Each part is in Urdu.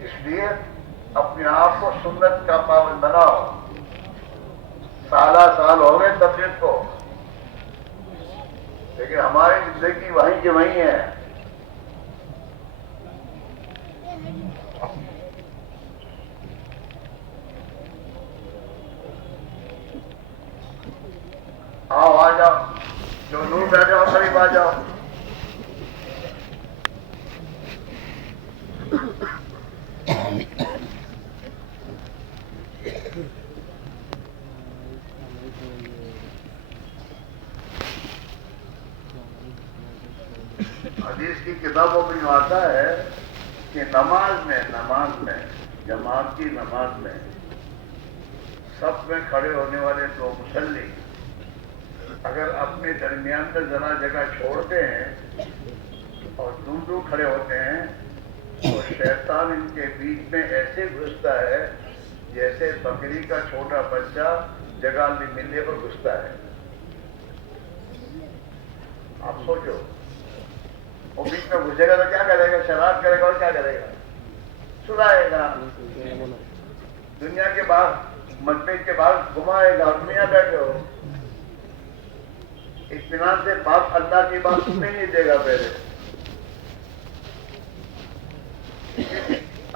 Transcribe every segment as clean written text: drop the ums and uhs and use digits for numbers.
اس لیے اپنے آپ کو سنت کا پابند بناؤ. سالہ سال ہو گئے تبلیغ کو، لیکن ہماری زندگی وہیں کی وہیں ہے. آؤ آ جاؤ، جو دور بیٹھے ہو قریب آ جاؤ. حدیث کی کتابوں میں جو آتا ہے کہ نماز میں جماعت کی نماز میں سب میں کھڑے ہونے والے دو مصلی اگر اپنے درمیان میں ذرا جگہ چھوڑتے ہیں اور دور دور کھڑے ہوتے ہیں تو شیطان ان کے بیچ میں ایسے گھستا ہے جیسے بکری کا چھوٹا بچہ جگہ ملنے پر گھستا ہے. آپ سوچو، وہ بیچ میں گھسے گا تو کیا کرے گا؟ شراب کرے گا اور کیا کرے گا؟ سلائے گا. دنیا کے بعد مسجد کے بعد گھمائے گا. دنیا بیٹھے ہو اطمینان سے بات اللہ کی بات سننے نہیں دے گا. پہلے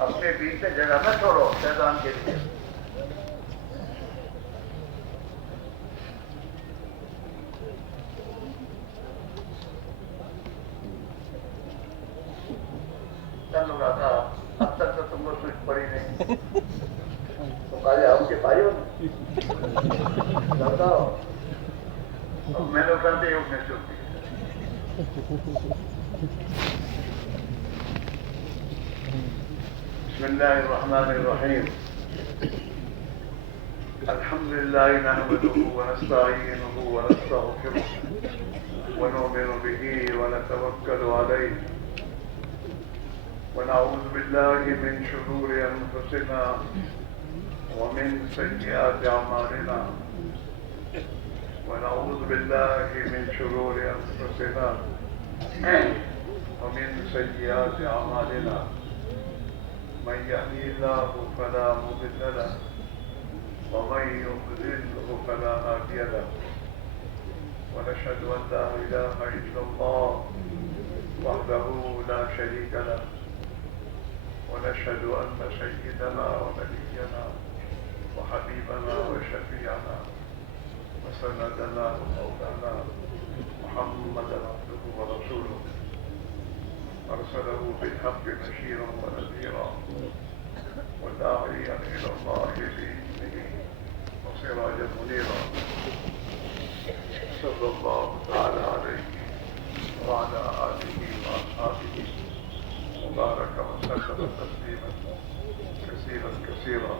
اپنے بیچ میں جگہ نہ چھوڑو شیطان کے لیے. چل رہا تھا اب تک تو تم کو سوچ پڑی نہیں تو کہا ہم کے بھائی ہو میں نے کرتے اٹھنے سے ہوتی. بسم اللہ الرحمن الرحیم. الحمد للہ نحمده ونستعینه ونستغفره ونؤمن به ونتوکل علیہ ونعوذ بالله من شرور انفسنا ومن سيئات اعمالنا ونعوذ بالله من شرور انفسنا ومن سيئات اعمالنا من يهده الله فلا مضل له ومن يضلل فلا هادي له ونشهد ان لا اله الا الله وحده لا شريك له ونشهد أن سيدنا ونبينا وحبيبنا وشفيعنا وسندنا ومولانا محمدا عبده ورسوله أرسله بالحق بشيرا ونذيرا وداعيا إلى الله بإذنه وسراجا منيرا صلى الله تعالى عليه وعلى آله وأصحابه وبارك وسلم تسليما كثيرا كثيرا.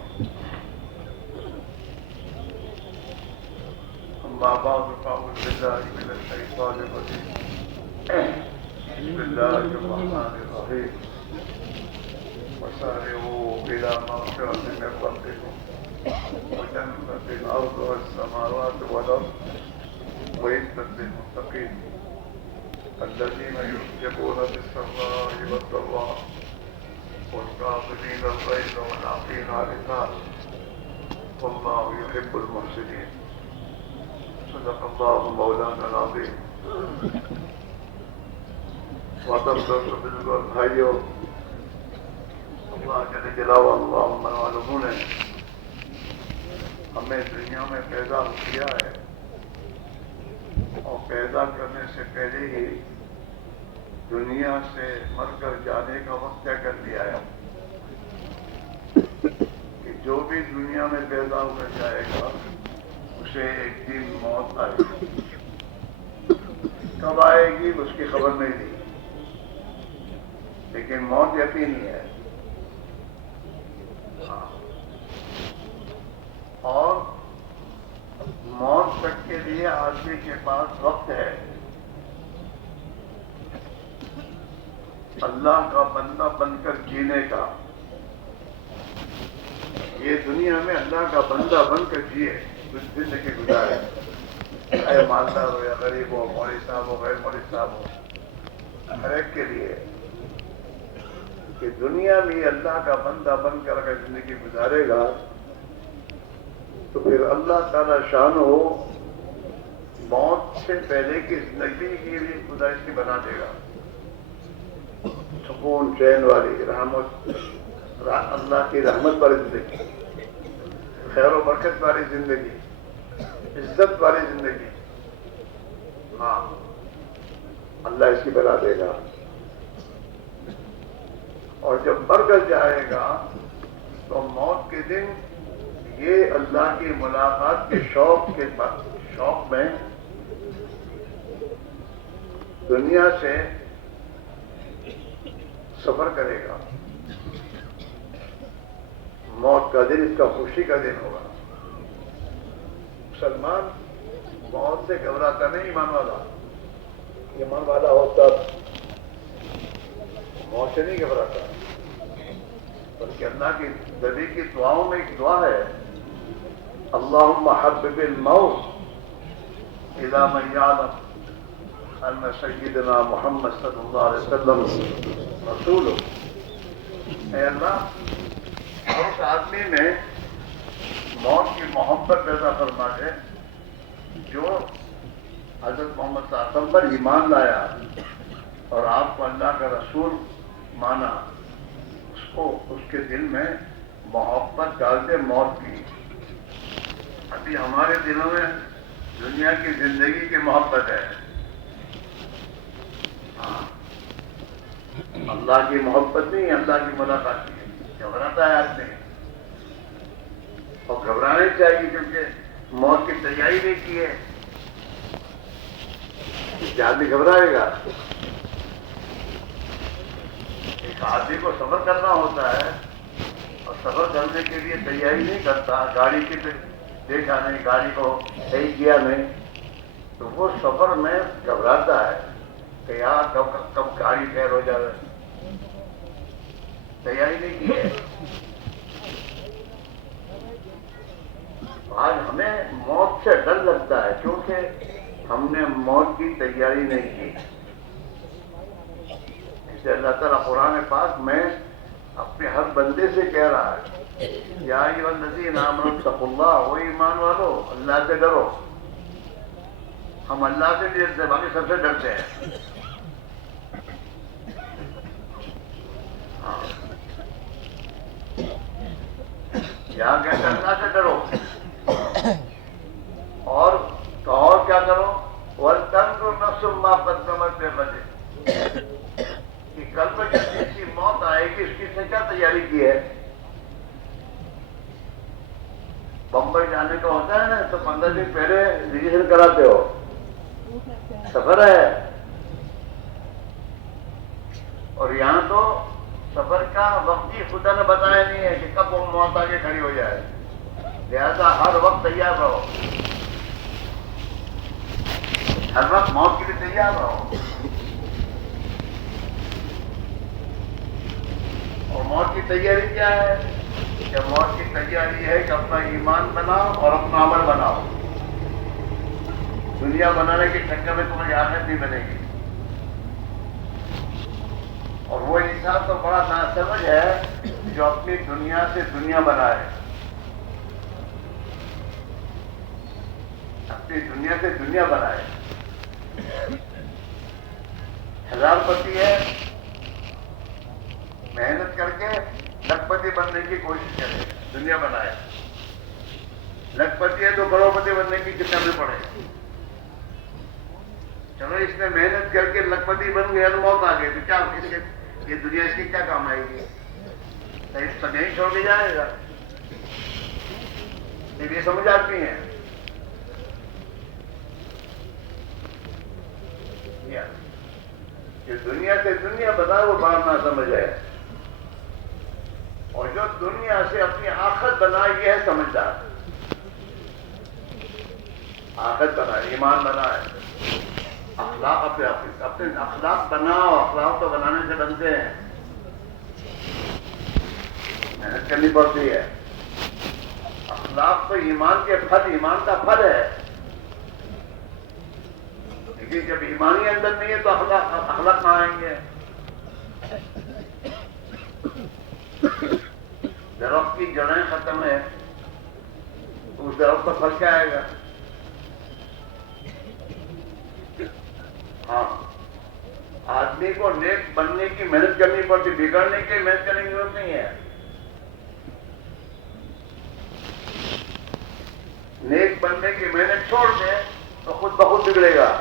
أما بعد فأعوذ بالله من الشيطان الرجيم. بسم الله الرحمن الرحيم. وسارعوا إلى مغفرة من ربكم وجنة أرضها السماوات والأرض وعدت للمتقين الذين ينفقون بالسراء والضراء والكاظمين الغيظ والعافين عن الناس والله يحب المحسنين. صدق الله مولانا العظيم. وتفضل بالقول بھائیو، اللہ جل جلالہ اللہم معلومون نے ہمیں دنیا میں پیدا کیا ہے اور پیدا کرنے سے پہلے ہی دنیا سے مر کر جانے کا وقت طے کر دیا ہے کہ جو بھی دنیا میں پیدا ہو کر جائے گا اسے ایک دن موت آئے گی. کب آئے گی اس کی خبر نہیں دی، لیکن موت یقینی ہے. اور موت تک کے لیے آدمی کے پاس وقت ہے. اللہ کا بندہ بن کر جینے کا. یہ دنیا میں اللہ کا بندہ بن کر جیے، کچھ زندگی گزارے، چاہے مالدار ہو یا غریب ہو، مولوی صاحب ہو غیر مولوی صاحب ہو، ہر ایک کے لیے. کہ دنیا میں اللہ کا بندہ بن کر اگر زندگی گزارے گا تو پھر اللہ تعالی شان ہو موت سے پہلے کی زندگی کی بھی خدا اس کی بنا دے گا، سکون چین والی رحمت، اللہ کی رحمت والی زندگی، خیر و برکت والی زندگی، عزت والی زندگی، ہاں اللہ اس کی بنا دے گا۔ اور جب مر کر جائے گا تو موت کے دن یہ اللہ کی ملاقات کے شوق میں دنیا سے سفر کرے گا۔ موت کا دن اس کا خوشی کا دن ہوگا۔ مسلمان موت سے گھبراتا نہیں، ایمان والا ہوتا موت سے نہیں گھبراتا، بلکہ اللہ کی نبی کی دعاؤں میں ایک دعا ہے، اللہم حبب الموت الی من یعلم ان سیدنا محمد صلی اللہ علیہ وسلم رسول۔ اے اللہ اس آدمی میں موت کی محبت پیدا فرما دے جو حضرت محمد صلی اللہ علیہ وسلم پر ایمان لایا اور آپ کو اللہ کا رسول مانا، اس کو اس کے دل میں محبت ڈال دے موت کی۔ ابھی ہمارے دلوں میں دنیا کی زندگی کی محبت ہے، ہاں اللہ کی محبت نہیں، اللہ کی ملاقات کی گھبراتا ہے آدمی، اور گھبرانے چاہیے کیونکہ موت کی تیاری نہیں کی ہے۔ کیا آدمی گھبرائے گا؟ ایک آدمی کو سفر کرنا ہوتا ہے اور سفر کرنے کے لیے تیاری نہیں کرتا، گاڑی کی دیکھا نہیں، گاڑی کو صحیح کیا نہیں، تو وہ سفر میں گھبراتا ہے کہ یار کب گاڑی فیل ہو جائے، تیاری نہیں کی ہے۔ آج ہمیں موت سے ڈر لگتا ہے کیونکہ ہم نے موت کی تیاری نہیں کی۔ اس سے اللہ تعالیٰ قرآن پاک میں اپنے ہر بندے سے کہہ رہا ہے، یا ایھا الذین آمنوا اتقوا اللہ، وہ ایمان والو اللہ سے ڈرو۔ ہم اللہ سے بھی ڈرتے، باقی سب سے ڈرتے ہیں۔ کیا کہتے ہیں؟ اللہ سے ڈرو، اور کیا کرو، وَلْتَنْظُرْ نَفْسٌ مَا قَدَّمَتْ لِغَدٍ، کہ کل کو جب جس کی موت آئے گی اس کی سے کیا تیاری کی ہے۔ بمبئی جانے کا ہوتا ہے نا تو 15 دن پہلے ریزرویشن کراتے ہو، سفر ہے، اور یہاں تو سفر کا وقت ہی خدا نے بتایا نہیں ہے کہ کب وہ موت آگے کھڑی ہو جائے، لہذا ہر وقت تیار رہو، ہر وقت موت کے لیے تیار رہو۔ اور موت کی تیاری کیا ہے؟ کہ موت کی تیاری ہے کہ اپنا ایمان بناؤ اور اپنا عمل بناؤ۔ دنیا بنانے کے چکر میں تمہاری آخرت نہیں بنے گی، اور وہ انسان تو بڑا ناسمجھ ہے جو اپنی دنیا سے دنیا بنائے، اپنی دنیا سے دنیا بنائے۔ 1000 پتی ہے، محنت کر کے لکھ پتی بننے کی کوشش کرے، دنیا بنائے۔ لکھ پتی ہے تو کروڑ پتی بننے کی کتنا بھی پڑے، چلو اس نے محنت کر کے لکھ پتی بن گیا تو موت آ گئی تو کیا یہ دنیا اس کی کیا کام آئے گی؟ اس سب یہیں چھوڑ کے جائے گا۔ یہ سمجھ آتی ہیں کہ دنیا سے دنیا بنا وہ بات نہ سمجھ ہے، اور جو دنیا سے اپنی آخرت بنا یہ ہے سمجھدار۔ آخرت بنا، ایمان بنا ہے، اخلاق اپنے اخلاق بناؤ، اخلاق تو بنانے سے بنتے ہیں، محنت کرنی پڑتی ہے۔ اخلاق تو ایمان کے پھل، ایمان کا پھل ہے، لیکن جب ایمانی اندر نہیں ہے تو اخلاق کہاں آئیں گے؟ درخت کی جڑیں ختم ہے تو اس درخت پر پھل کیا آئے گا؟ ہاں، آدمی کو نیک بننے کی محنت کرنی پڑتی، بگڑنے کی محنت کرنے کی ضرورت نہیں ہے. نیک بننے کی محنت چھوڑ دے تو خود بخود بگڑے گا.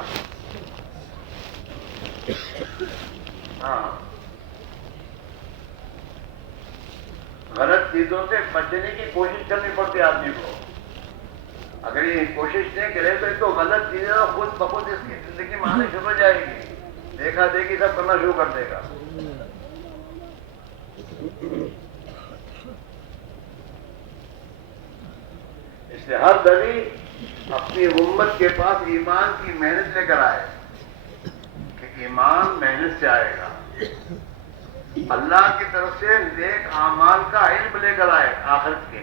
ہاں، غلط چیزوں سے بچنے کی کوشش کرنی پڑتی ہے آدمی کو. اگر یہ کوشش نہیں کرے تو غلط چیزیں خود بخود اس کی زندگی میں آنے شروع ہو جائے گی، دیکھا دیکھی سب کرنا شروع کر دے گا. اس لیے ہر دلی اپنی امت کے پاس ایمان کی محنت لے کر آئے کہ ایمان محنت سے آئے گا. اللہ کی طرف سے نیک اعمال کا علم لے کر آئے. آخرت کے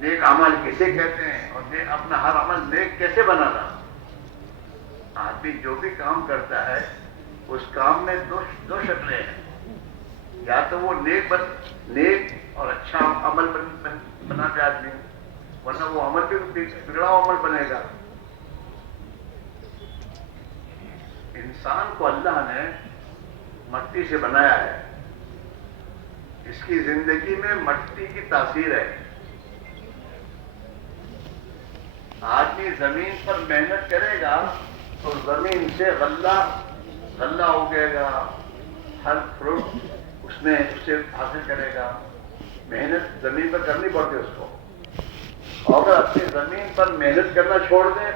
نیک اعمال کیسے کہتے ہیں اور اپنا ہر عمل نیک کیسے بنانا. آدمی جو بھی کام کرتا ہے اس کام میں دو شکلیں ہیں. یا تو وہ نیک اور اچھا عمل بنا دے آدمی، ورنہ وہ عمل بھی بگڑا عمل بنے گا. انسان کو اللہ نے مٹی سے بنایا ہے، اس کی زندگی میں مٹی کی تاثیر ہے. آدمی زمین پر محنت کرے گا تو زمین سے غلہ اگے گا، ہر فروٹ اس سے حاصل کرے گا. محنت زمین پر کرنی پڑتی ہے اس کو. اور اگر اپنی زمین پر محنت کرنا چھوڑ دے،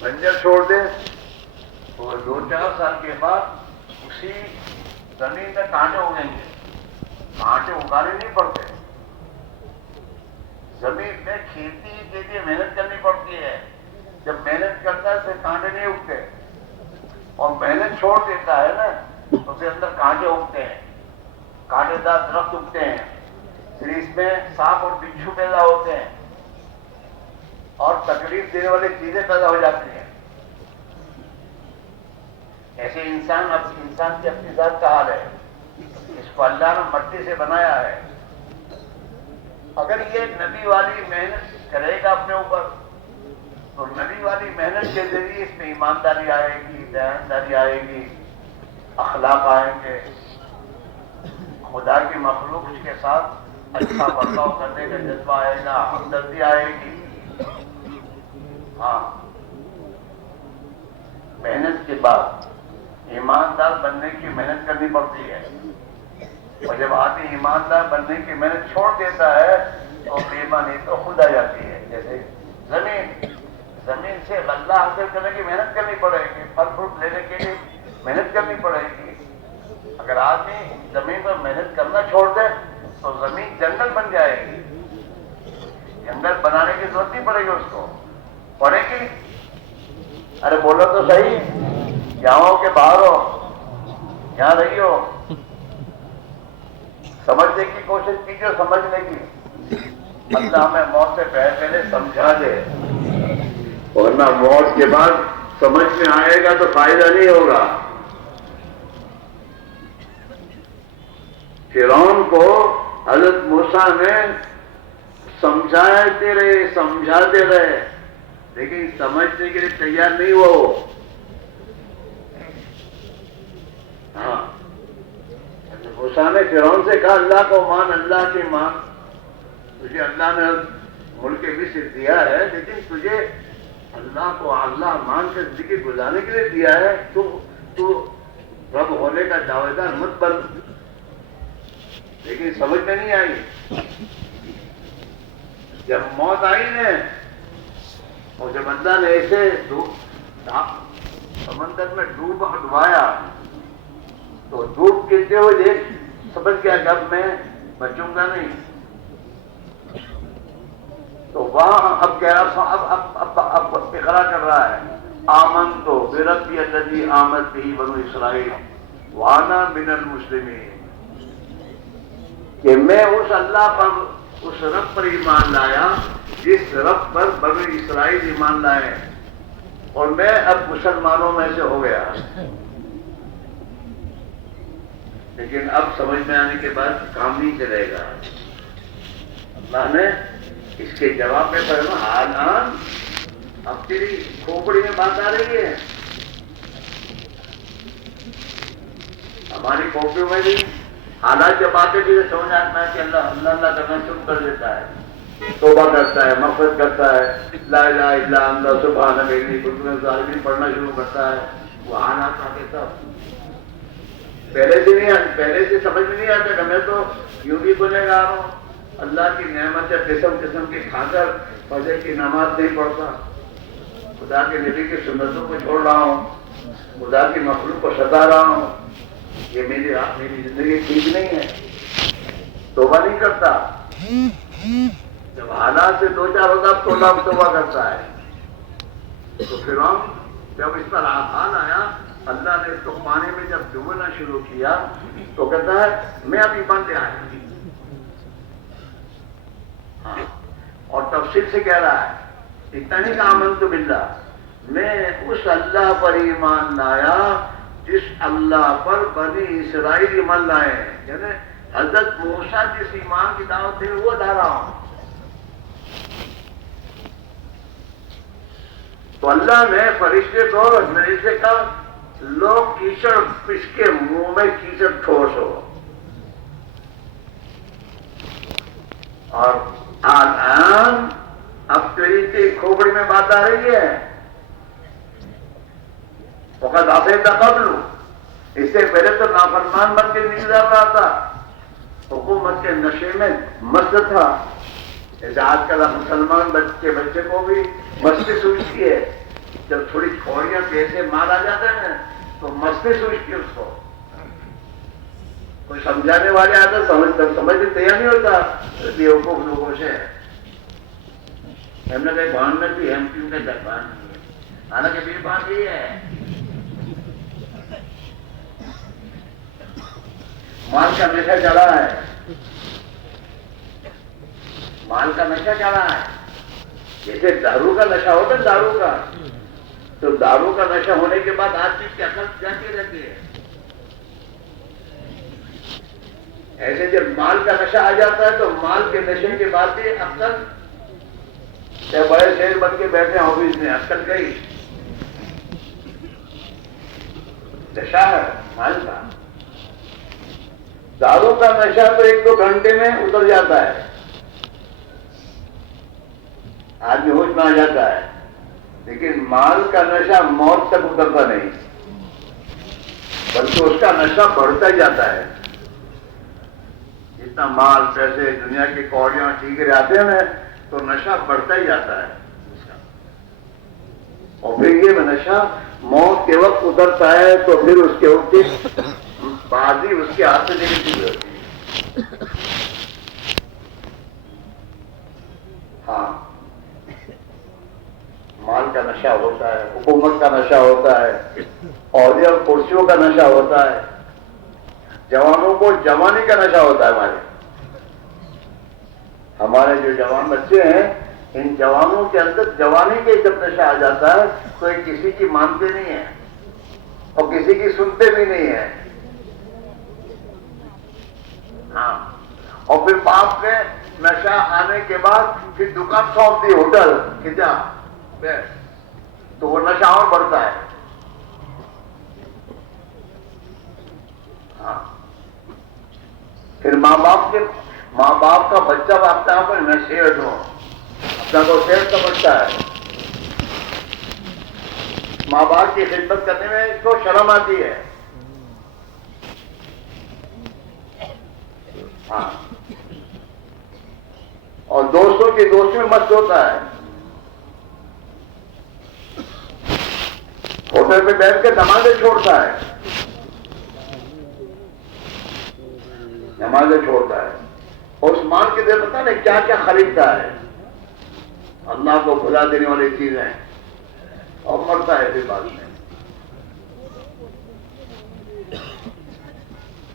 بنجر چھوڑ دے، تو 2-4 سال کے بعد اسی زمین میں کانٹے اگیں گے. کانٹے اگانے نہیں پڑتے. زمین میں کھیتی کے لیے محنت کرنی پڑتی ہے. جب محنت کرتا ہے تو کانٹے نہیں اگتے، اور محنت چھوڑ دیتا ہے نا تو پھر اندر کانٹے اگتے ہیں، کانٹے دار درخت اگتے ہیں، پھر اس میں سانپ اور بچھو پیدا ہوتے ہیں اور تکلیف دینے والی چیزیں پیدا ہو جاتی ہیں. ایسے انسان کی اپنی ذات کا حال ہے. اس کو اللہ نے مٹی سے بنایا ہے. اگر یہ نبی والی محنت کرے گا اپنے اوپر تو نبی والی محنت کے ذریعے اس میں ایمانداری آئے گی، دیانتداری آئے گی، اخلاق آئیں گے، خدا کی مخلوق کے ساتھ اچھا برتاؤ کرنے کا جذبہ آئے گا، ہمدردی آئے گی. ہاں، محنت کے بعد ایماندار بننے کی محنت کرنی پڑتی ہے. اور جب آدمی ایماندار بننے کی محنت چھوڑ دیتا ہے تو بے ایمانی تو خود آ جاتی ہے. جیسے زمین سے غلہ حاصل کرنے کی محنت کرنی پڑے گی، پھل فروٹ لینے کے لیے محنت کرنی پڑے گی. اگر آدمی زمین پر محنت کرنا چھوڑ دے تو زمین جنگل بن جائے گی. جنگل بنانے کی ضرورت نہیں پڑے گی اس کو. پڑے گی؟ ارے بولو تو صحیح. یہاں ہو کہ باہر ہو، یہاں رہی ہو، سمجھنے کی کوشش کیجیے. سمجھنے کی اللہ ہمیں موت سے پہلے سمجھا دے، ورنہ موت کے بعد سمجھ میں آئے گا تو فائدہ نہیں ہوگا. فرعون کو حضرت موسیٰ نے سمجھاتے رہے لیکن سمجھنے کے لیے تیار نہیں ہوا وہ. ہاں، موسیٰ نے فرعون سے کہا اللہ کو مان، اللہ کی مان. تجھے اللہ نے ملک مصر دیا ہے لیکن تجھے اللہ کو اللہ مان کے زندگی گزارنے کے لیے دیا ہے. تو رب ہونے کا دعوے دار مت بن. لیکن سمجھ میں نہیں آئی. جب موت آئی نے اور جب اللہ نے ایسے سمندر میں ڈبایا تو ڈوب گرتے ہوئے دیکھ سمجھ گیا کہ اب میں بچوں گا نہیں. تو وہاں اب کہہ رہا اب اقرار کر رہا ہے آمنت بربی الذی آمنت بہ بنو اسرائیل وانا من المسلمین، کہ میں اس اللہ پر، اس رب پر ایمان لایا جس رب پر بنو اسرائیل ایمان لائے، اور میں اب مسلمانوں میں سے ہو گیا. لیکن اب سمجھ میں آنے کے بعد کام نہیں چلے گا. اللہ نے اس کے جواب میں فرمایا آن اب تیری کھوپڑی میں بات آ رہی ہے. ہماری کھوپڑیوں میں بھی حالات جب آتے تھے سمجھ آتا ہے کہ اللہ اللہ اللہ کرنا شروع کر دیتا ہے, توبہ کرتا ہے, مغفرت کرتا ہے, لا الہ الا انت سبحانک انی کنت من الظالمین پڑھنا شروع کرتا ہے. وہ حالات آتے تب پہلے سے سمجھ میں نہیں آتا کہ میں تو یوں بھی بنے گا رہا ہوں, اللہ کی نعمت ہے قسم قسم کی کھا کر فجر کی نماز نہیں پڑھتا, خدا کے نبی کی سنتوں کو چھوڑ رہا ہوں, خدا کی مخلوق کو ستا رہا ہوں. یہ میری زندگی ٹھیک نہیں ہے, توبہ نہیں کرتا. جب حالات سے دو چار ہوتا توبہ کرتا ہے. تو پھر ہم جب اس پر حال آیا, اللہ نے اس کو پانی میں جب ڈبونا شروع کیا تو کہتا ہے میں ابھی بن گیا ہے. اور تفصیل سے کہہ رہا ہے اتنا نہیں کہ آمنت باللہ, میں اس اللہ پر ایمان لایا جس اللہ پر بنی اسرائیل ایمان لائے ہیں. یعنی حضرت موسیٰ جس ایمان کی دعوت ہے وہ لا رہا ہوں. تو اللہ نے فرشتے کو میرے سے کہا لوگ کیچڑ اس کے منہ میں کیچڑ ٹھوس ہو. اور آن اب تیری کھوپڑی میں بات آ رہی ہے. وقت آتے تھا قبل, اس سے پہلے تو نافرمان بن کے نہیں گزار رہا تھا, حکومت کے نشے میں مست تھا. جیسے آج کل مسلمان بچے کو بھی مستی سوچتی ہے, جب تھوڑی کھوڑیاں پیسے مار آ جاتے ہیں تو مستی سوچتی ہے. اس کو کوئی سمجھانے والے آتے سمجھنے تیار نہیں ہوتا, بیوقوف لوگوں سے. ہم نے کہیں بہن میں بھی ہم کیوں کہ دربان نہیں ہے, حالانکہ بھی بات یہ ہے مال کا نشہ چڑھا ہے, مال کا نشہ چڑھا ہے. جیسے دارو کا نشہ ہوتا ہے دارو کا, تو دارو کا نشہ ہونے کے بعد آدمی کی عقل جاتی رہتی ہے. ایسے جب مال کا نشہ آ جاتا ہے تو مال کے نشے کے بعد بھی عقل, چاہے بڑے شہر بن کے بیٹھے ہیں آفس میں, عقل گئی. نشہ ہے مال کا. دارو کا نشہ تو 1-2 گھنٹے میں اتر جاتا ہے, آدمی ہوش میں آ جاتا ہے. لیکن مال کا نشہ موت تک اترتا نہیں, بلکہ اس کا نشہ بڑھتا ہی جاتا ہے. جتنا مال پیسے دنیا کی کوڑیاں ٹھیک آتے ہیں تو نشہ بڑھتا ہی جاتا ہے. اور پھر یہ نشہ موت کے وقت اترتا ہے تو پھر اس کے اوپر بازی اس کے ہاتھ سے نکلتی ہوتی ہے. ہاں, مال کا نشہ ہوتا ہے, حکومت کا نشہ ہوتا ہے, عہدے اور کرسیوں کا نشہ ہوتا ہے. جوانوں کو جوانی کا نشہ ہوتا ہے. ہمارے جو جوان بچے ہیں ان جوانوں کے اندر جوانی کے جب نشہ آ جاتا ہے تو یہ کسی کی مانتے نہیں ہیں اور کسی کی سنتے بھی نہیں ہیں. ہاں, اور پھر باپ نے نشہ آنے کے بعد پھر دکان سونپ دی ہوٹل کہ جا بیٹھ, تو وہ نشہ اور بڑھتا ہے. ہاں, پھر ماں باپ کا بچہ بھاگتا ہے میں سیٹ ہوں, اپنا تو سیٹ سمجھتا ہے. ماں باپ کی خدمت کرنے میں اس کو شرم آتی ہے. ہاں, اور دوستوں کی دوستی میں مست ہوتا ہے. ہوٹل پہ بیٹھ کے نمازیں چھوڑتا ہے, نمازیں چھوڑتا ہے. اور اس مال کے دے پتا نہیں کیا کیا خریدتا ہے, اللہ کو بھلا دینے والی چیز ہے, اور مرتا ہے پھر بعد میں.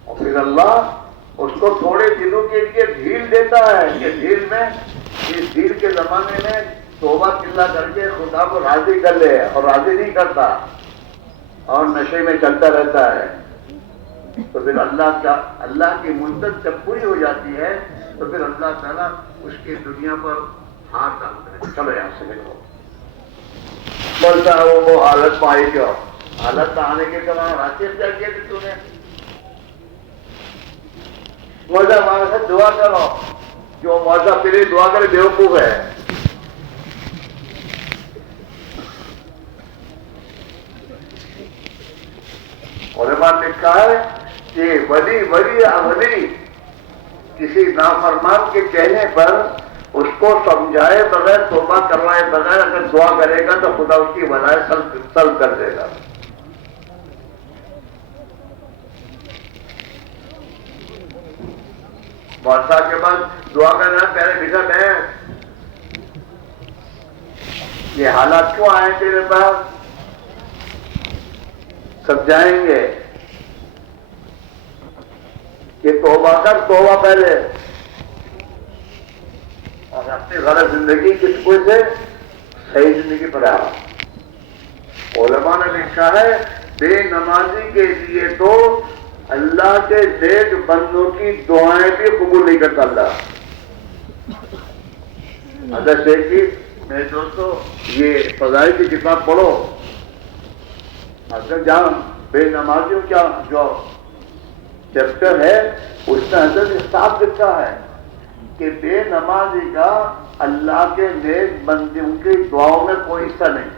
اور پھر اللہ اس کو تھوڑے دنوں کے لیے ڈھیل دیتا ہے کہ ڈھیل میں اس ڈھیل کے زمانے میں توبہ قلہ کر کے خدا کو راضی کر لے, اور راضی نہیں کرتا اور نشے میں چلتا رہتا ہے. تو پھر اللہ کی مدت جب پوری ہو جاتی ہے تو پھر اللہ تعالیٰ اس کی دنیا پر ہاتھ ڈالتے ہیں، چلو یہاں سے نکلو. بولتا ہے وہ حالت میں آئی کیا؟ حالت میں آنے کے بعد حاصل کیا کیا کہ تم نے موجہ ہمارے ساتھ دعا کرو. جو موجہ پھر دعا کرے بیوقوف ہے. علماء نے لکھا ہے کہ ولی کسی نافرمان کے کہنے پر اس کو سمجھائے بغیر توبہ کروائے بغیر اگر دعا کرے گا تو خدا اس کی بلائے سلب کر دے گا. بادشاہ کے بعد دعا کرنا پہلے بھیجا میں یہ حالات کیوں آئے تیرے پاس سب جائیں گے کہ توبہ کر توبہ پہلے اور اپنی غلط زندگی کس کو سے صحیح زندگی بنا. علماء نے لکھا ہے بے نمازی کے لیے تو اللہ کے نیک بندوں کی دعائیں بھی قبول نہیں کرتا اللہ. اگر دیکھیے میرے دوستو یہ فضائل کی کتاب پڑھو. اگر جان بے نمازیوں کیا جو چیپٹر ہے اس میں حضرت صاف لکھا ہے کہ بے نمازی کا اللہ کے نیک بندوں کی دعاؤں میں کوئی حصہ نہیں.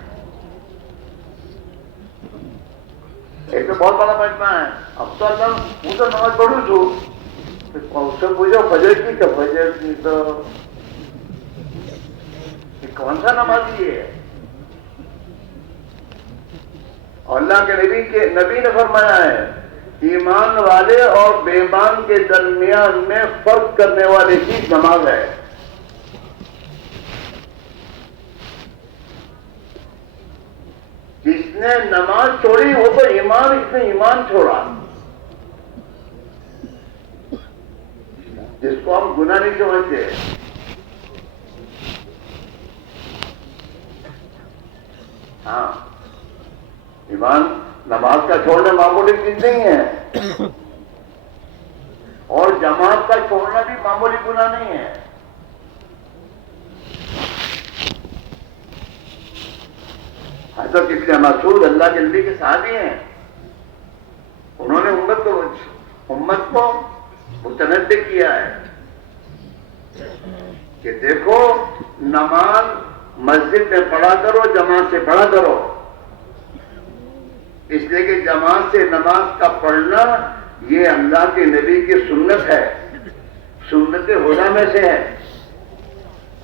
ایک تو بہت بڑا مجمع ہے. اب تو اللہ وہ تو نماز پڑھوں چھو اس سے پوچھو فجر کی تو فجر کی تو کون سا نمازی ہے؟ اللہ کے نبی نے فرمایا ہے ایمان والے اور بے ایمان کے درمیان میں فرق کرنے والی چیز نماز ہے. جس نے نماز چھوڑی وہ تو اس نے ایمان چھوڑا. جس کو ہم گناہ نہیں سمجھتے. ہاں ایمان نماز کا چھوڑنا معمولی چیز نہیں ہے اور جماعت کا چھوڑنا بھی معمولی گناہ نہیں ہے. حضرت ابن مسعود اللہ کے نبی کے صحابی ہیں. انہوں نے امت کو متنبع کیا ہے کہ دیکھو نماز مسجد میں پڑھا کرو جماعت سے پڑھا کرو. اس لیے کہ جماعت سے نماز کا پڑھنا یہ اللہ کے نبی کی سنت ہے, سنت ہدیٰ میں سے ہے.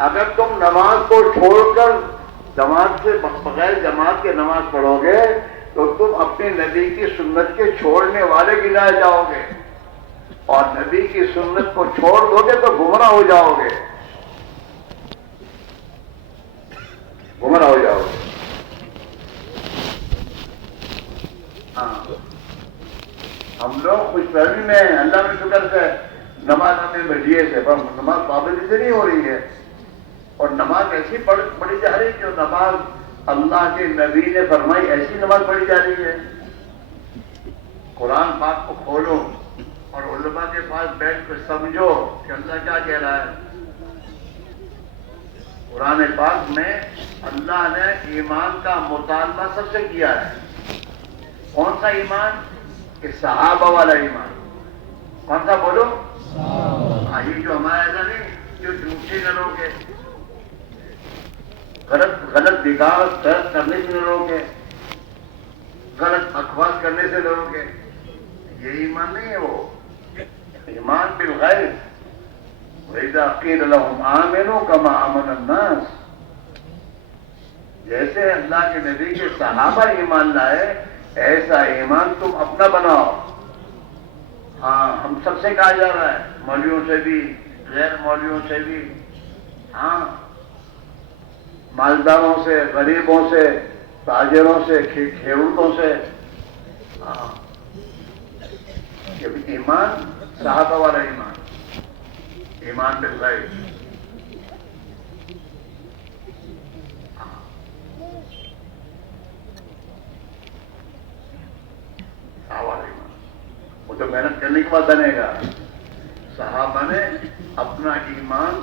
اگر تم نماز کو چھوڑ کر جماعت سے بغیر جماعت کے نماز پڑھو گے تو تم اپنے نبی کی سنت کے چھوڑنے والے گنائے جاؤ گے, اور نبی کی سنت کو چھوڑ دو گے تو گمراہ ہو جاؤ گے, گمراہ ہو جاؤ گے. ہاں ہم لوگ خوش فہمی میں اللہ کے شکر سے نماز ہمیں بڑھیے سے پر نماز پابندی سے نہیں ہو رہی ہے. اور نماز ایسی پڑھی جا رہی ہے جو نماز اللہ کے نبی نے فرمائی ایسی نماز پڑھی جا رہی ہے. قرآن پاک کو کھولو اور علماء کے پاس بیٹھ کر سمجھو کہ اللہ کیا کہہ رہا ہے. قرآن پاک میں اللہ نے ایمان کا مطالبہ سب سے کیا ہے. کون سا ایمان؟ کہ صحابہ والا ایمان. کون سا بولو؟ یہ جو ہمارا ایسا نہیں جو جھوٹے نہ روکے, غلط بگاڑ کرنے سے نہ روکے, غلط بکواس کرنے سے نہ روکے. یہ ایمان نہیں ہے. وہ ایمان بالغیب. وَإِذَا قِيلَ لَهُمْ آمِنُوا كَمَا آمَنَ النَّاسُ. جیسے اللہ کے نبی کے صحابہ ایمان لائے ایسا ایمان تم اپنا بناؤ. ہاں ہم سب سے کہا جا رہا ہے, مولویوں سے بھی غیر مولویوں سے بھی, ہاں مالداروں سے غریبوں سے تاجروں سے کھیڑوتوں سے. ہاں یہ ایمان صحابہ والا ایمان, ایمان بالغیب. وہ تو تو محنت کرنے کے بعد بنے گا. صحابہ نے اپنا ایمان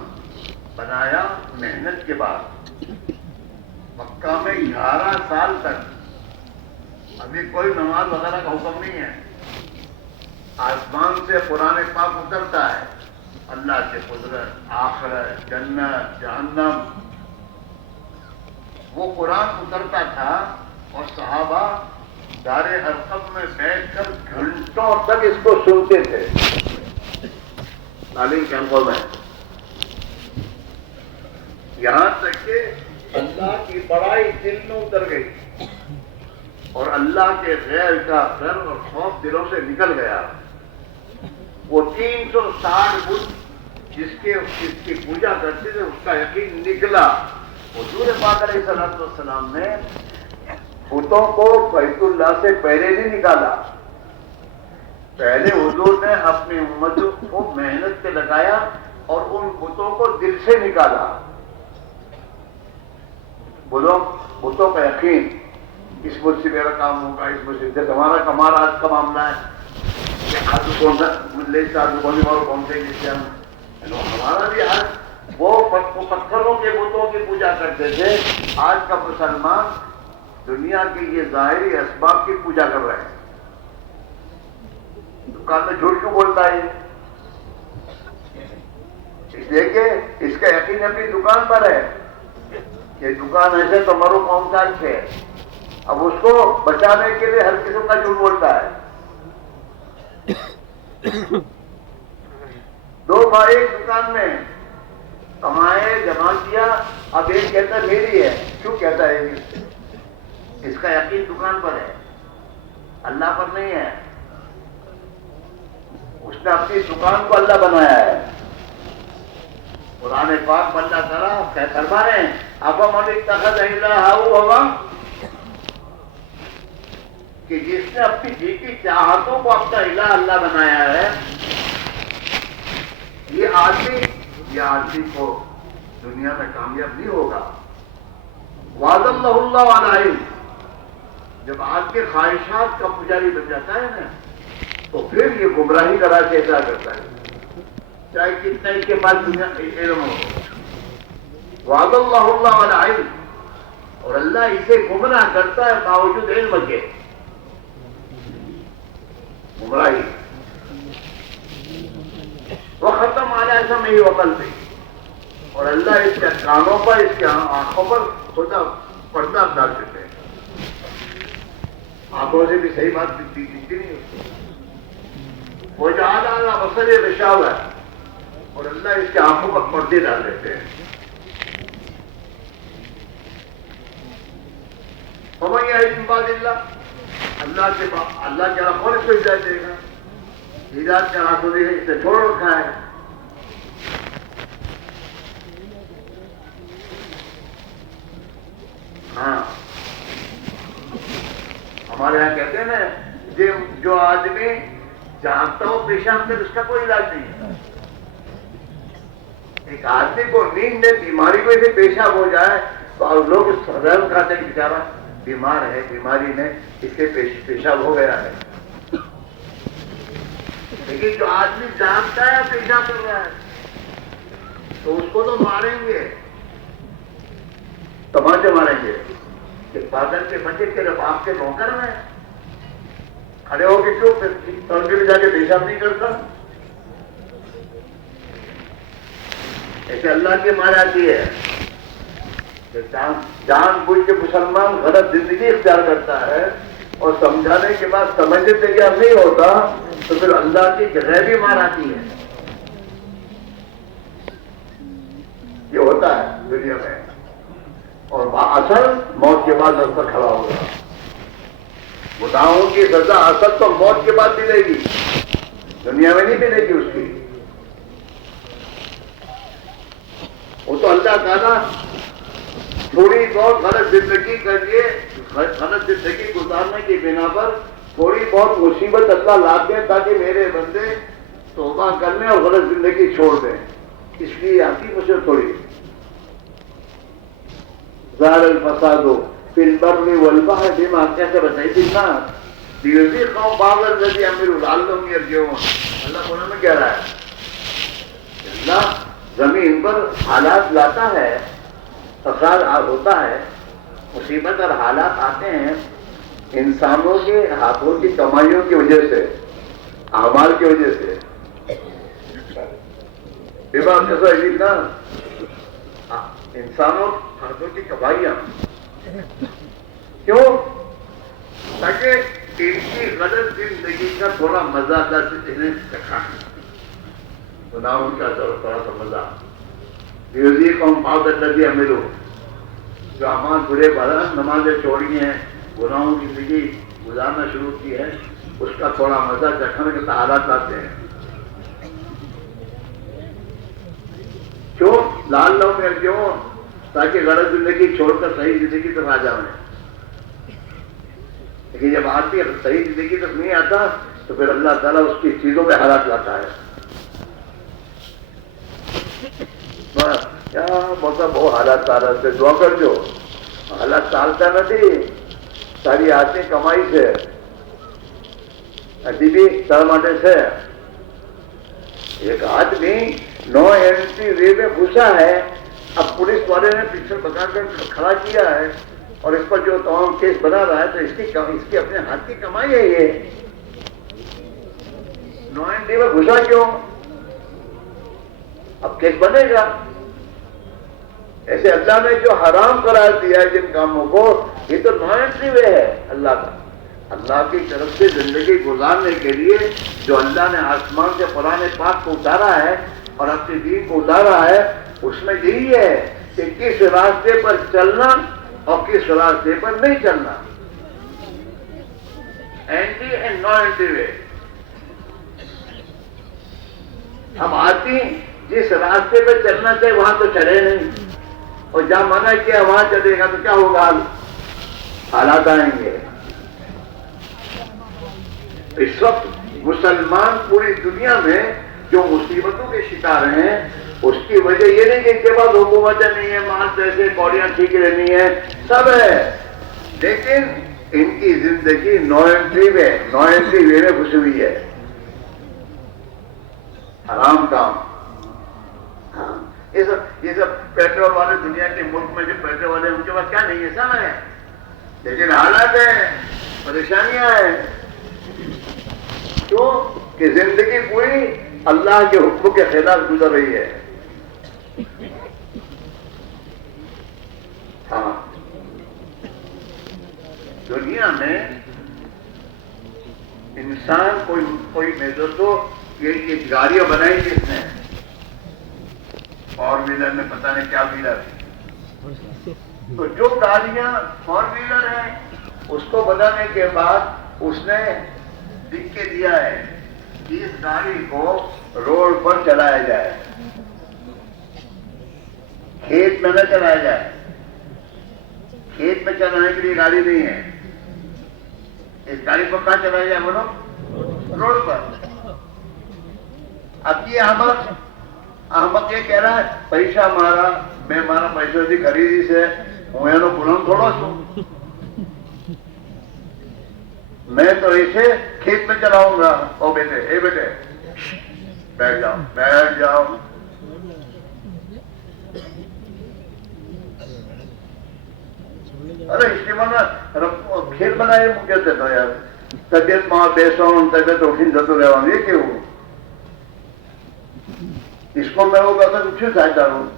بنایا محنت کے بعد. مکہ میں 11 سال تک ابھی کوئی نماز وغیرہ کا حکم نہیں ہے. آسمان سے قرآن پاک اترتا ہے، اللہ کے قدرت، آخرت، جنت، جہنم، وہ قرآن اترتا تھا اور صحابہ دار ارقم میں بیٹھ کر گھنٹوں تک اس کو سنتے تھے تعلیم کیمپوں میں. یہاں تک کہ اللہ کی بڑائی دل میں اتر گئی اور اللہ کے غیر کا ڈر اور خوف دلوں سے نکل گیا. وہ 360 بت جس کی پوجا کرتے تھے اس کا یقین نکلا. حضور پاک علیہ الصلوۃ والسلام نے بتوں کو بیت اللہ سے پہلے نہیں نکالا. پہلے حضور نے اپنی امت کو محنت پہ لگایا اور ان بتوں کو دل سے نکالا. بتوں کا یقین، اس مجھ سے میرا کام ہوگا، اس مجھ سے ہمارا آج کا معاملہ ہے کہ آج کون سا لے سے آج کون سے جس سے ہمارا بھی آج وہ پتھروں کے بتوں کی پوجا کرتے تھے. آج کا مسلمان دنیا کے یہ ظاہری اسباب کی پوجا کر رہے ہیں. دکان میں جھوٹ کیوں بولتا ہے؟ اس لیے کہ اس کا یقین اپنی دکان پر ہے کہ دکان ایسے تو مرو کون سے. اب اس کو بچانے کے لیے ہر قسم کا جھوٹ بولتا ہے. 2 بھائی دکان میں کمائے، جمع کیا، اب ایک کہتا ہے میری ہے. کیوں کہتا ہے؟ اس کا یقین دکان پر ہے، اللہ پر نہیں ہے. اس نے اپنی دکان کو اللہ بنایا ہے. قرآن پاک میں اللہ تعالیٰ فرما رہے ہیں افمن اتخذ الہہ ہوا، کہ جس نے اپنی جی کی چاہتوں کو اپنا الہ اللہ بنایا ہے، یہ آدمی کو دنیا میں کامیاب نہیں ہوگا. وعد اللہ علی علم، جب آدمی خواہشات کا پجاری بن جاتا ہے نا تو پھر یہ گمراہی کا راستہ اختیار کرتا ہے، چاہے کتنا اس کے پاس دنیا علم ہو. وعد اللہ علی علم، اور اللہ اسے گمراہ کرتا ہے باوجود علم کے. گمراہی وہ ختم آیا سمجھ وقل پہ، اور اللہ اس کے کانوں پر، اس کے آنکھوں پر خدا پردہ ڈال دیتے ہیں. آنکھوں سے بھی صحیح بات دکھتی نہیں. وہ جہاں اعلیٰ بصر رشاو ہے اور اللہ اس کے آنکھوں پر پردے ڈال دیتے ہیں. ہمیں یہ بعد اللہ کے اللہ کون اس کو ہدایت دے گا؟ ہدایت کا راستہ ہے اس نے چھوڑ رکھا ہے. ہاں ہمارے یہاں کہتے ہیں نا جو آدمی جانتا ہو پیشاب میں اس کا کوئی علاج نہیں ہے. ایک آدمی کو نیند میں بیماری کو ایسے پیشاب ہو جائے تو لوگ رحم کھاتے ہیں بیچارہ بیمار ہے، بیماری نے اس کے پیشاب ہو گیا ہے. لیکن جو آدمی جانتا ہے پیشاب کر رہا ہے تو اس کو تو ماریں گے، تماچے ماریں گے کہ فادر کے بچے تیرے باپ کے نوکر میں کھڑے ہو کے کیوں تڑکے میں جا کے پیشاب نہیں کرتا. ایسے اللہ کی مار آتی ہے کہ جان بوجھ کے مسلمان غلط زندگی اختیار کرتا ہے اور سمجھانے کے بعد سمجھنے تیار نہیں ہوتا تو پھر اللہ کی غیبی مار آتی ہے. یہ ہوتا ہے دنیا میں، اور اصل موت کے بعد رستہ کھڑا ہوگا. گناہوں کی سزا اصل تو موت کے بعد ملے گی، دنیا میں نہیں ملے گی اس کی. وہ تو اللہ تعالیٰ تھوڑی بہت غلط زندگی کر کے، غلط زندگی گزارنے کی بنا پر تھوڑی بہت مصیبت اللہ لاتے ہیں تاکہ میرے بندے توبہ کر لیں اور غلط زندگی چھوڑ دیں. اس لیے آتی مجھے تھوڑی ظاہر الفساد فی البر والبحر بما کیسے بتائی تھی نا لِيُذِيقَهُمْ بَعْضَ الَّذِي عَمِلُوا لَعَلَّهُمْ يَرْجِعُونَ. اللہ قرآن میں کہہ رہا ہے اللہ زمین پر حالات لاتا ہے، فساد ہوتا ہے، مصیبت اور حالات آتے ہیں انسانوں کے ہاتھوں کی کمائیوں کی وجہ سے، اعمال کی وجہ سے. یہ بات کیسا ہے نا، انسانوں ہاتھوں کی کمائیاں کیوں؟ تاکہ ان کی غلط زندگی کا تھوڑا مزہ اللہ سے انہیں چکھائیں، گناہوں کا تھوڑا سا مزہ. لِيُذِيقَهُمْ بَعْضَ الَّذِي عَمِلُوا. جو اعمال برے بھلا نمازیں چھوڑی ہیں، گناہوں کی زندگی گزارنا شروع کی ہے، اس کا تھوڑا مزہ چکھنے کے حالات آتے ہیں. کیوں؟ لعلہم یرجعون، تاکہ غلط زندگی چھوڑ کر صحیح زندگی طرف آ جائیں. لیکن جب آدمی صحیح زندگی تک نہیں آتا تو پھر اللہ تعالیٰ اس کی چیزوں پہ حالات لاتا ہے. بس کیا مطلب وہ حالات تارا سے دعا کر جو حالات ٹالتا نہیں، ساری آدمی کمائی سے ابھی ترماٹے سے. ایک آدمی نو اینٹری وے میں گھسا ہے، اب پولیس والے نے پیچھے بتا کر کھڑا کیا ہے اور اس پر جو تمام کیس بنا رہا ہے تو اس کی اپنے ہاتھ کی کمائی ہے. یہ نو اینٹری میں گھسا کیوں؟ اب کیس بنے گا. ایسے اللہ نے جو حرام قرار دیا ہے جن کاموں کو، یہ تو نو اینٹری وے ہے اللہ کا. اللہ کی طرف سے زندگی گزارنے کے لیے جو اللہ نے آسمان سے قرآن پاک کو اتارا ہے اور اپنے دین کو اتارا ہے، اس میں یہی ہے کہ کس راستے پر چلنا اور کس راستے پر نہیں چلنا. اینٹی اینڈ نو اینٹی وے. ہم آدمی جس راستے پہ چلنا چاہیے وہاں تو چلے نہیں، اور جہاں منع کیا وہاں چلے گا تو کیا ہوگا؟ حالات آئیں گے. اس وقت مسلمان پوری دنیا میں جو مصیبتوں کے شکار ہیں، اس کی وجہ یہ نہیں کہ ان کے پاس حکومتیں نہیں ہیں، مال پیسے کوڑیاں ٹھیک رہنی ہے، سب ہے، لیکن ان کی زندگی نو اینٹری وے میں گھسی ہوئی ہے. حرام کام. ہاں یہ سب پیٹرول والے دنیا کے ملک میں جو پیٹرول والے ان کے پاس کیا نہیں ہے، سب ہے، لیکن حالات ہیں، پریشانیاں ہیں. کیوں کہ زندگی پوری اللہ کے حکم کے خلاف گزر رہی ہے. ہاں دنیا میں انسان کوئی محسوس ہو، یہ گاڑیاں بنائی جس نے، فور ویلر میں پتہ نہیں کیا ویلر، تو جو گاڑیاں فور ویلر ہیں اس کو بنانے کے بعد اس نے لکھ کے دیا ہے کہ اس گاڑی کو روڈ پر چلایا جائے، کھیت میں نہ چلایا جائے. کھیت میں چلانے کے لیے گاڑی نہیں ہے. اس گاڑی کو کہاں چلایا جائے بولو؟ روڈ پر. اب یہ احمد یہ کہہ رہا ہے پیسہ مارا، میں مارا پیسوں کی خریدی سے ہوں اینو بلند تھوڑا سو، میں تو اسے کھیت میں چلاؤں گا. او بیٹے، اے بیٹے بیٹھ جاؤ بیٹھ جاؤ. ارے اس کے مانا کھیت بنائے کہتے تھا یار، طبیعت ماں بیسوں طبیعت اٹھین جاتے رہا. یہ کیوں؟ اس کو میں وہ کہتا ہوں کچھ چاہتا ہوں.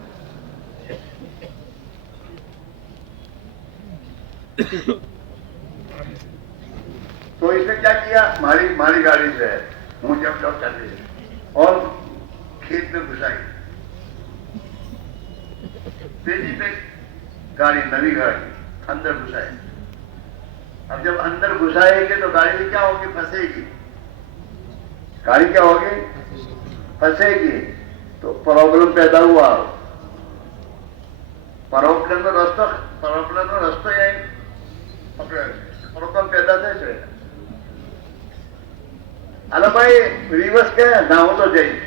تو اس نے کیا کیا؟ ماری گاڑی سے ہوں جب کر لی اور کھیت میں گھسائی. تیزی پہ گاڑی، نئی گاڑی اندر گھسائی. اب جب اندر گھسائے گی تو گاڑی میں کیا ہوگی؟ پھنسے گی. گاڑی کیا ہوگی؟ پھنسے گی. تو پرابلم پیدا ہوا. پرابلم میں رستہ یہی پرابلم پیدا تھے. ارے بھائی ریورس کیا ہے نہ ہو تو جائیے.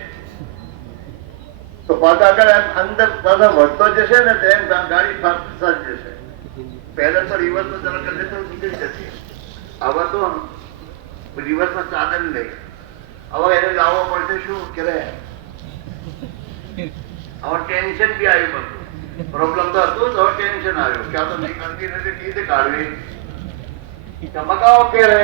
تو پتا اگر اندر پتا بڑھتا جیسے نا تو گاڑی پھنس جیسے. پہلے تو ریورس میں چلا کر لیتے نکل جاتی ہے. اب تو રિવર્સમાં ચાલે જ નહીં. હવે એને લાવવા પડશે શું કરે, હવે ટેન્શન બી આવ્યું, બધું પ્રોબ્લેમ તો હતું, તો ટેન્શન આવ્યું, ક્યાં તો નીકળતી નથી, કઈ રીતે કાઢવી, ચમકાવો કે રહે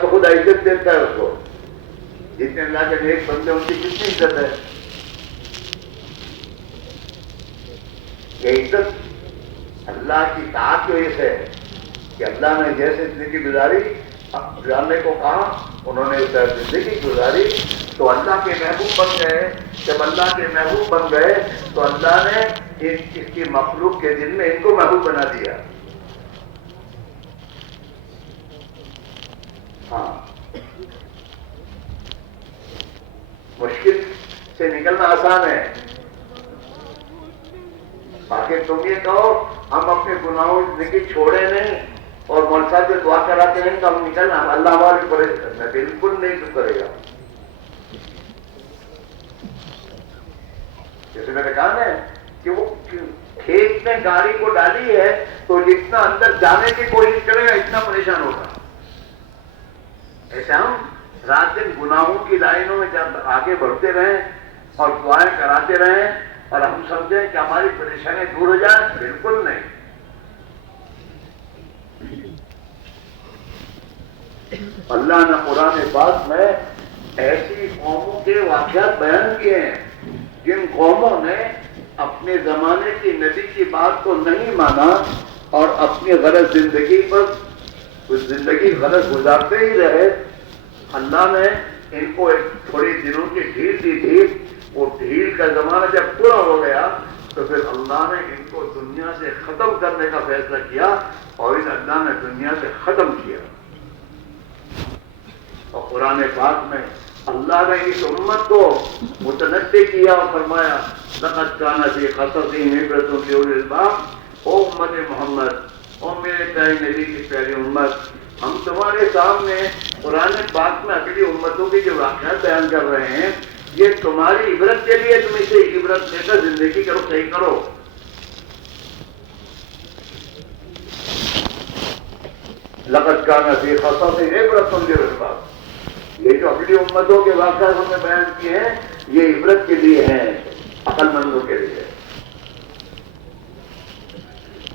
تو خدا عزت دیتا ہے اس کو. جتنے اللہ کے نیک بندے ان کی کتنی عزت ہے. یہ عزت اللہ کی اطاعت کی وجہ سے ہے کہ اللہ نے جیسے زندگی گزاری گزارنے کو کہا انہوں نے زندگی گزاری تو اللہ کے محبوب بن گئے. جب اللہ کے محبوب بن گئے تو اللہ نے اس کی مخلوق کے دل میں ان کو محبوب بنا دیا. ہاں مشکل سے نکلنا آسان ہے. باقی تم یہ کہو ہم اپنے گناہوں کی زندگی چھوڑے نہیں اور مولوی صاحب سے دعا کراتے ہیں تو ہم نکلنا, اللہ ہماری پریشان میں بالکل نہیں تو کرے گا. جیسے میں نے کہا نا کہ وہ کھیت میں گاڑی کو ڈالی ہے تو جتنا اندر جانے کی کوشش کرے گا اتنا پریشان ہوگا. ایسے ہم رات دن گناہوں کی لائنوں میں جب آگے بڑھتے رہیں اور دعائیں کراتے رہیں اور ہم سمجھیں کہ ہماری پریشانی دور ہو جائے, بالکل نہیں. اللہ نے قرآن پاک میں ایسی قوموں کے واقعات بیان کیے ہیں جن قوموں نے اپنے زمانے کی نبی کی بات کو نہیں مانا اور اپنی غلط زندگی پر زندگی غلط گزارتے ہی رہے. اللہ نے ان کو ایک تھوڑی دنوں کی ڈھیل دی تھی. وہ ڈھیل کا زمانہ جب پورا ہو گیا تو پھر اللہ نے ان کو دنیا سے ختم کرنے کا فیصلہ کیا اور اس اللہ نے دنیا سے ختم کیا. اور قرآن پاک میں اللہ نے اس امت کو متنبع کیا اور فرمایا لقد کان فی قصصہم عبرۃ لأولی الالباب. او امت محمد, او میرے پیارے نبی کی پیاری امت, ہم تمہارے سامنے قرآن پاک میں اگلی امتوں کے جو واقعات بیان کر رہے ہیں یہ تمہاری عبرت کے لیے. تم اسے عبرت لے کر زندگی کرو, صحیح کرو. لقد کان فی قصصہم عبرۃ لأولی الالباب. یہ جو اگلی امتوں کے واقعات ہم نے بیان کیے ہیں یہ عبرت کے لیے ہیں, عقل مندوں کے لیے.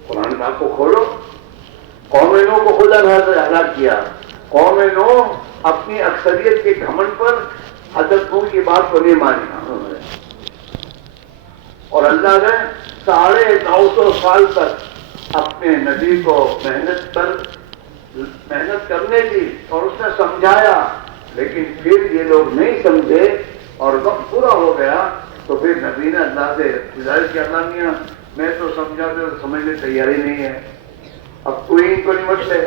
قرآن پاک کو کھولو. قوم نوح کو خدا نے ہلاک کیا. قوم نوح اپنی اکثریت کے گھمنڈ پر حضرت نوح کی بات کو نہیں مانی اور اللہ نے 950 سال تک اپنے نبی کو محنت کرنے دی اور اس نے سمجھایا, لیکن پھر یہ لوگ نہیں سمجھے اور وقت پورا ہو گیا تو پھر نبی نے اللہ سے گزارش کیا, اللہ میاں میں تو سمجھاتے تو سمجھنے تیاری نہیں ہے, اب کوئی ان کو نمٹ لے.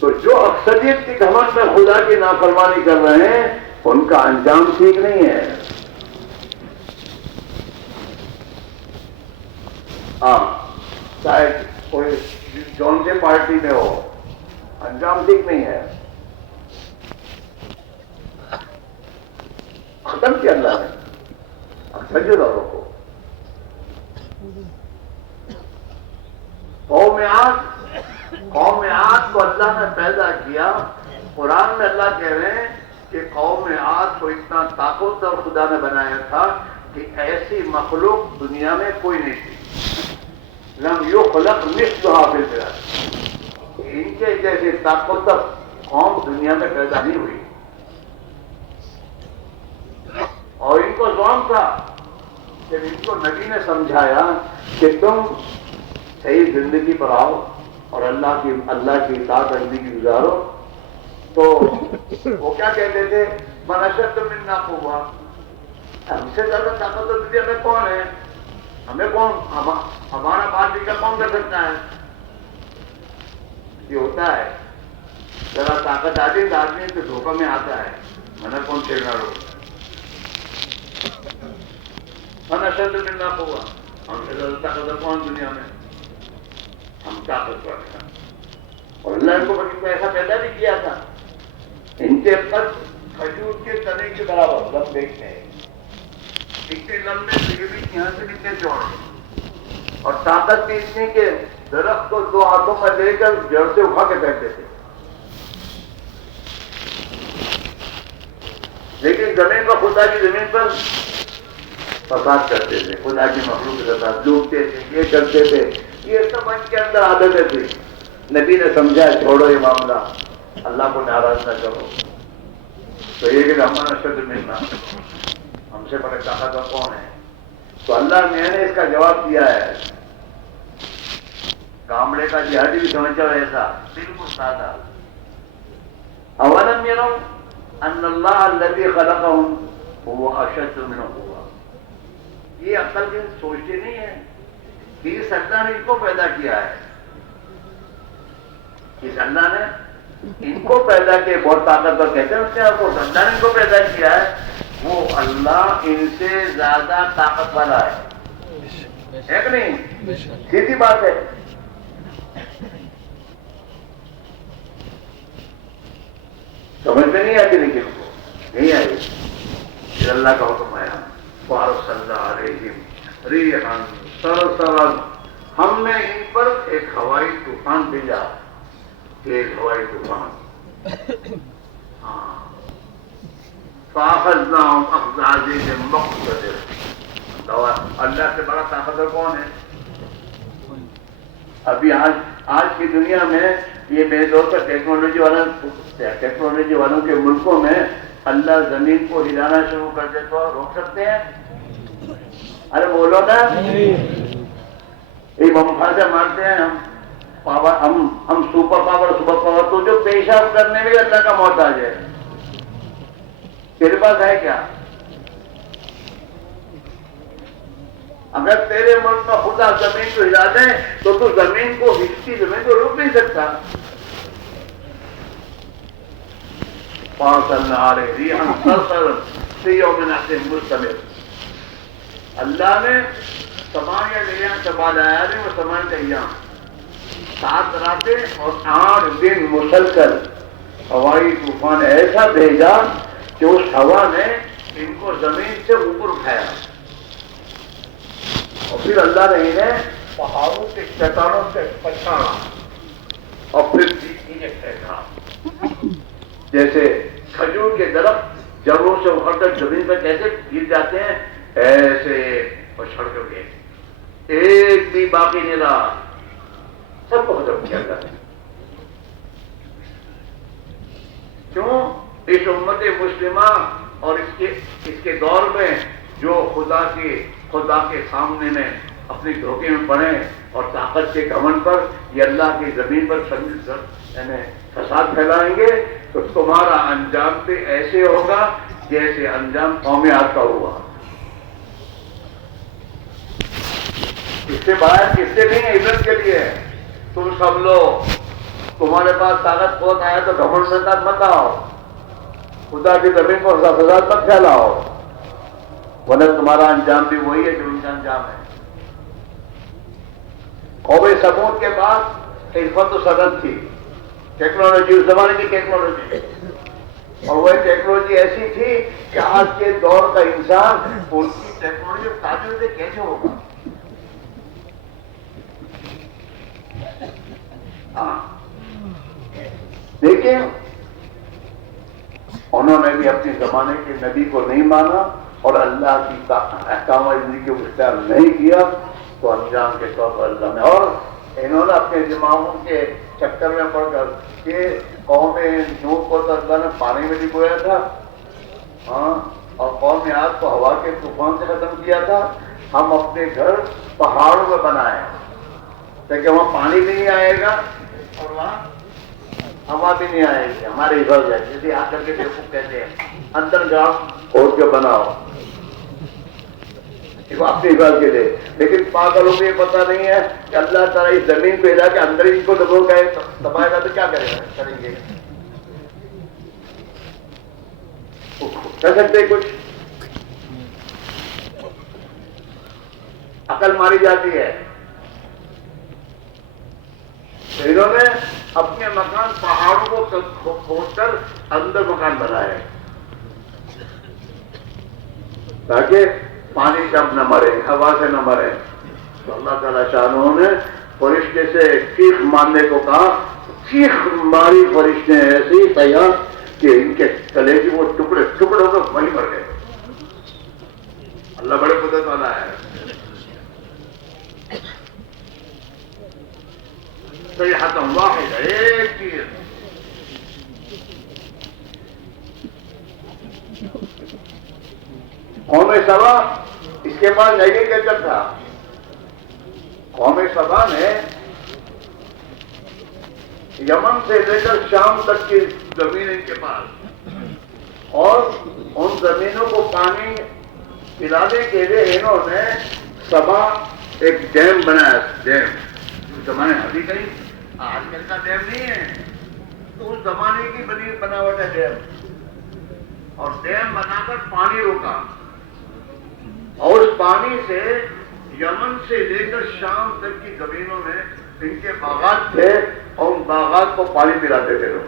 تو جو اکثریت کی گھمنڈ میں خدا کی نافرمانی کر رہے ہیں ان کا انجام ٹھیک نہیں ہے. ہاں چاہے کوئی جون سے پارٹی میں ہو, انجام ٹھیک نہیں ہے. ختم کیا اللہ نے اکثریت والوں کو. قوم عاد کو اللہ نے پیدا کیا. قرآن میں اللہ کہہ رہے ہیں کہ قوم عاد کو اتنا طاقتور خدا نے بنایا تھا کہ ایسی مخلوق دنیا میں کوئی نہیں تھی. لم یخلق مثلھا فی البلاد. ان کے جیسے طاقتور قوم دنیا میں پیدا نہیں ہوئی. اور ان کو ظلم تھا کہ ان کو نبی نے سمجھایا کہ تم صحیح زندگی پر آؤ اور اللہ کی اطاعت زندگی گزارو. تو وہ کیا کہتے تھے, من اشد منا قوہ, ہم سے زیادہ طاقتور دنیا میں کون ہے, ہمیں کون, ہمارا بات بھی کون کر سکتا ہے. یہ ہوتا ہے ذرا طاقت آتی تو آدمی تو دھوکہ میں آتا ہے, منع کون چھیڑنا لوگ. من اشد منا قوہ, ہم سے زیادہ طاقتور کون دنیا میں, ہم طاقتور ہیں. اور اللہ ان کو ایسا پیدا بھی کیا تھا. ان کے قد کھجور کے تنے کے برابر لمبے ہیں, اتنے لمبے یہاں سے کتنے چوڑے, اور طاقت بھی اتنی کہ درخت کو 2 ہاتھوں میں لے کر جڑ سے اٹھا کے پھینکتے تھے. لیکن زمین پر خدا کی زمین پر فساد کرتے تھے, خدا کی مخلوق کے ساتھ لوٹتے تھے, یہ کرتے تھے. یہ سب ان کے اندر عادتیں تھی. نبی نے سمجھا چھوڑو یہ معاملہ, اللہ کو ناراض نہ کرو. تو یہ کہ ہمارا شد ملنا, ہم سے بڑے طاقتور کون ہے؟ تو اللہ میں نے اس کا جواب دیا ہے. کامڑے کا جہادی بھی سمجھا ایسا بالکل سادہ. اولم یروا ان اللہ الذی خلقهم هو اشد منهم قوة. یہ عقل کے سوچتے نہیں ہے کہ اس اللہ نے ان کو پیدا کیا ہے, اس اللہ نے ان کو پیدا کیا, بہت طاقتور کہتے ہیں اپنے آپ کو, اللہ نے ان کو پیدا کیا ہے, وہ اللہ ان سے زیادہ طاقت والا ہے کہ نہیں؟ سیدھی بات ہے. سمجھ میں نہیں آتی لیکن کو نہیں آئی. پھر اللہ کا حکم آیا فارسلنا علیہم ریحا صرصرا, ہم نے ان پر ایک ہوائی طوفان بھیجا, ایک ہوائی طوفان. ہاں فاخذناہم اخذ عزیز مقتدر. اللہ سے بڑا طاقتور کون ہے؟ ابھی آج کی دنیا میں یہ میرے دور پر ٹیکنالوجی والوں کے ملکوں میں اللہ زمین کو ہلانا شروع کر دے تو روک سکتے ہیں؟ ارے بولو نا, یہ بم خاصے مارتے ہیں ہم سپر پاور, تو جو پیشاب کرنے میں اللہ کا محتاج ہے, تیرے پاس ہے کیا؟ اگر تیرے ملک کا خدا زمین کو ہلا دے تو تو زمین کو ہلتی زمین کو روک نہیں سکتا. فارسلنا علیہم ریحا صرصرا فی یوم نحس مستمر. اللہ نے سمانیہ ایام 7 راتیں اور 8 دن مسلسل ہوائی طوفان ایسا بھیجا کہ اس ہوا نے ان کو زمین سے اوپر اٹھایا, اور پھر اللہ نے انہیں پہاڑوں کے چٹانوں سے پچھاڑا اور پھر نیچے پھینکا. جیسے کھجور کے درخت جڑوں سے اکھڑ کر زمین پر کیسے گر جاتے ہیں, ایسے پچھڑ کر گئے, ایک بھی باقی نہیں رہا, سب کو ختم کیا گیا. کیوں؟ اس امت مسلمہ اور اس کے دور میں جو خدا کے سامنے میں اپنی دھوکے میں پڑے اور طاقت کے گھمنڈ پر یہ اللہ کی زمین پر فساد پھیلائیں گے, تو تمہارا انجام بھی ایسے ہوگا جیسے انجام قوم عاد کا ہوا. اس سے باہر کس سے نہیں ہے, عبرت کے لیے. تم سب لوگ, تمہارے پاس طاقت بہت آیا تو گھمنڈ سے طاقت مت آؤ, خدا کی زمین پر فساد مت پھیلاؤ, ورنہ تمہارا انجام بھی وہی ہے جو ان کا انجام ہے. قوم ثمود کے پاس عرفت و صدد تھی, ٹیکنالوجی, اس زمانے کی ٹیکنالوجی, اور وہ ٹیکنالوجی ایسی تھی کہ آج کے دور کا انسان ان کی ٹیکنالوجی تعبیر سے کیسے ہوگا. دیکھیں, انہوں نے بھی اپنے زمانے کے نبی کو نہیں مانا اور اللہ کی احکام زندگی کو اختیار نہیں کیا, تو انجام کے طور پر اللہ نے, اور انہوں نے اپنے دماغوں کے چکر میں پڑ کر کہ قوم نوح کو تو اللہ نے پانی میں ڈبویا تھا, ہاں, اور قوم عاد کو ہوا کے طوفان سے ختم کیا تھا, ہم اپنے گھر پہاڑوں میں بنائے تاکہ وہاں پانی بھی نہیں آئے گا اور وہاں ہوا بھی نہیں آئے گی, ہمارے حفاظت ہے. جسے آ کر کے بیوقوف کہتے ہیں اندر گراؤنڈ کھود کے بناؤ, اپنی حفاظت کے لیے. لیکن پاگلوں کو یہ پتہ نہیں ہے کہ اللہ تعالیٰ اس زمین پہ جا کے اندر ہی کو دبو گئے دبائے گا تو کیا کریں گے, کر سکتے کچھ؟ عقل ماری جاتی ہے. انہوں نے اپنے مکان پہاڑوں کو کھود کر اندر مکان بنائے تاکہ پانی سے اب نہ مرے, ہوا سے نہ مرے. تو اللہ تعالیٰ شاہ نے فرشتے سے چیخ مارنے کو کہا, چیخ ماری فرشتے ایسی تیار کہ ان کے گلے کی وہ ٹکڑے ٹکڑے ہو کر وہیں مر گئے. اللہ بڑے قدرت والا ہے. صیحۃ واحدہ، ایک چیز. قوم سبا اس کے پاس ایگریکلچر تھا. قوم سبا نے یمن سے لے کر شام تک کی زمین ان کے پاس، اور ان زمینوں کو پانی پلانے کے لیے انہوں نے سبا ایک ڈیم بنایا. ڈیم اس زمانے ابھی کہیں آج کل کا ڈیم نہیں ہے، تو اس زمانے کی بناوٹ ہے ڈیم. اور ڈیم بنا کر پانی روکا، اور اس پانی سے یمن سے لے کر شام تک کی زمینوں میں ان کے باغات تھے، اور ان باغات کو پانی پلاتے تھے لوگ.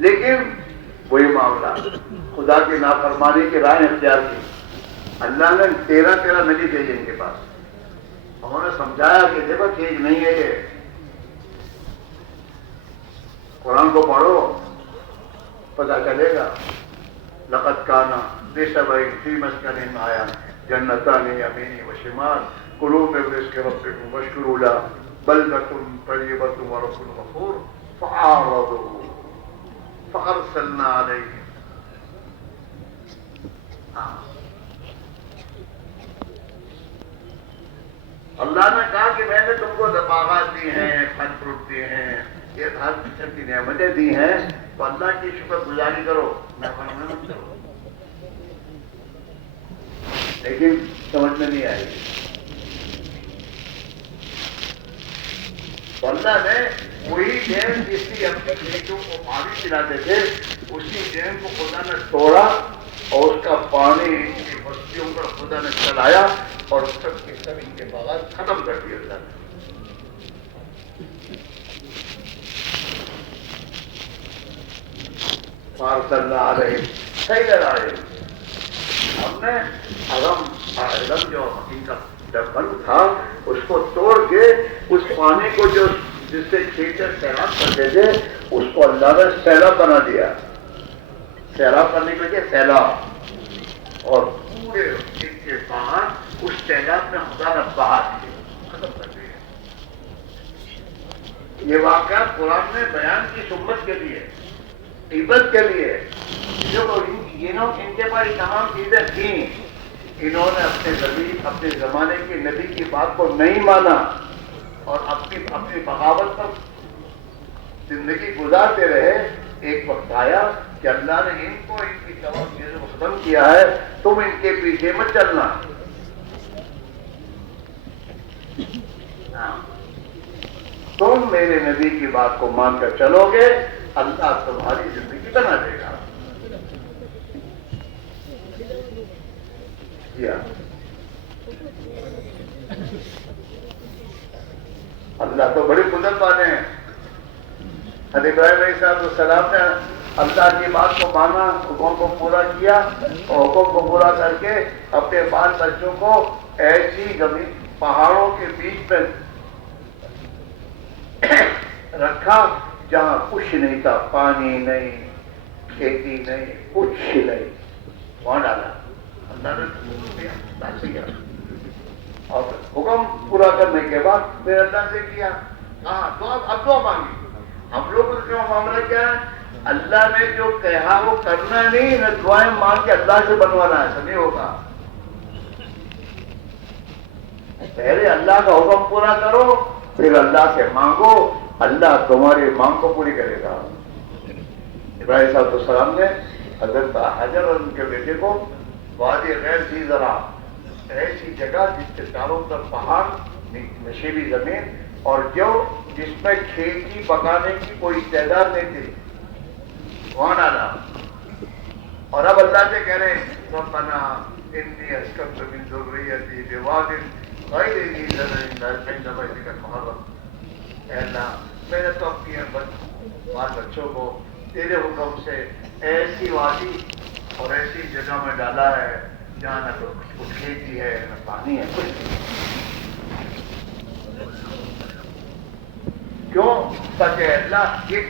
لیکن وہی معاملہ، خدا کی نافرمانی کی رائے اختیار کی. اللہ نے 13 ندی بھیجی ان کے پاس. انہوں نے سمجھایا کہ دیکھو چیز نہیں ہے یہ، قرآن کو پڑھو پتہ چلے گا. لقد کان لسبع فی مسکنہم آیہ جنتان یمین و شمال کلوا من رزق ربکم واشکروا لہ بلدۃ طیبۃ ورب غفور فأعرضوا فأرسلنا علیہم. اللہ نے کہا کہ میں نے تم کو باغات دی ہیں، پھل فروٹ دیے ہیں، یہ ہر قسم کی نعمتیں دی ہیں، تو اللہ کی شکر گزاری کرو، نافرمانی مت کرو. لیکن سمجھ میں نہیں آئی. تو اللہ نے وہی ڈیم جس کی اپنی کھیتوں کو پانی پلاتے تھے، اسی ڈیم کو خدا نے توڑا، اور اس کا پانی ان کی بستیوں پر خدا نے چلایا، اور سب کے سب ان کے باغات ختم کر دیے اللہ نے. فارسلنا علیہم سیل العرم. ہم نے حرم جو ان کا بند تھا اس کو توڑ کے اس پانی کو جو جس سے کھیت سیراب کرتے تھے اس کو اللہ نے سیلاب بنا دیا. سیراب کرنے کے لیے سیلاب، اور پورے ان کے باغات اس سیلاب میں خدا نے بہا دیے، ختم کر دیے. یہ واقعہ قرآن میں بیان کی سمت کے لیے، عبرت کے لیے. جو ان کے پاس تمام چیزیں تھیں، انہوں نے اپنے زمانے کے نبی کی بات کو نہیں مانا، اور اپنی بغاوت پر زندگی گزارتے رہے. ایک وقت آیا کہ اللہ نے ان کو ان کی تمام چیزوں کو ختم کیا ہے، تم ان کے پیچھے مت چلنا. تم میرے نبی کی بات کو مان کر چلو گے، اللہ تمہاری زندگی بنا دے گا. اللہ تو بڑی قدرت والے ہیں. حضرت ابراہیم علیہ السلام نے اللہ کی بات کو مانا، حکم کو پورا کیا، اور حکم کو پورا کر کے اپنے بال بچوں کو ایسی زمین پہاڑوں کے بیچ میں رکھا جہاں کچھ نہیں تھا، پانی نہیں، کھیتی نہیں، کچھ نہیں، وہاں ڈالا. اللہ نے اور حکم پورا کرنے کے بعد پھر اللہ سے کیا. ہاں تو اب دعا مانگی. ہم لوگ کا معاملہ کیا ہے؟ اللہ نے جو کہا وہ کرنا نہیں، نہ دعائیں مانگ کے اللہ سے بنوانا ہے. ایسا نہیں ہوگا. پہلے اللہ کا حکم پورا کرو، پھر اللہ سے مانگو، اللہ تمہاری مانگ کو پوری کرے گا. ابراہیم صاحب السلام نے حضرت حجر اور ان کے بیٹے کو وادی غیر ذی زرع، ایسی جگہ جس کے چاروں طرف پہاڑ، نشیبی زمین، اور جو جس میں کھیتی پکانے کی کوئی تعداد نہیں تھی، وہاں ڈالا. اور اب اللہ سے کہہ رہے ہیں ربنا انی اسکنت من ذریتی بواد غیر ذی زرع عند بیتک المحرم. اے اللہ میں نے تو اپنے بال بچوں کو تیرے حکم سے ایسی وادی اور ایسی جگہ میں ڈالا ہے جہاں نہ کچھ کھیتی ہے، نہ پانی ہے، کچھ نہیں. کیوں؟ تاکہ اللہ یہ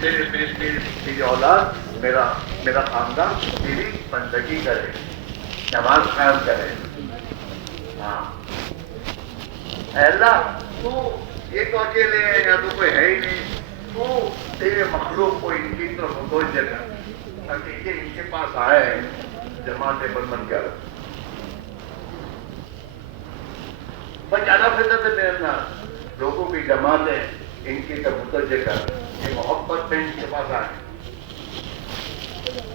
میری اولاد، میرا خاندان تیری بندگی کرے، نماز قائم کرے. ہاں اے اللہ تو یہ تو اکیلے ہیں یا تو کوئی ہے ہی نہیں، تو تیرے مخلوق کو ان کی طرف متوجہ کر تاکہ یہ ان کے پاس آئے جماعتیں بن کر زیادہ فطرت ہے میرے لوگوں کی جماعتیں ان کی طرف متوجہ کر یہ محبت میں ان کے پاس آئے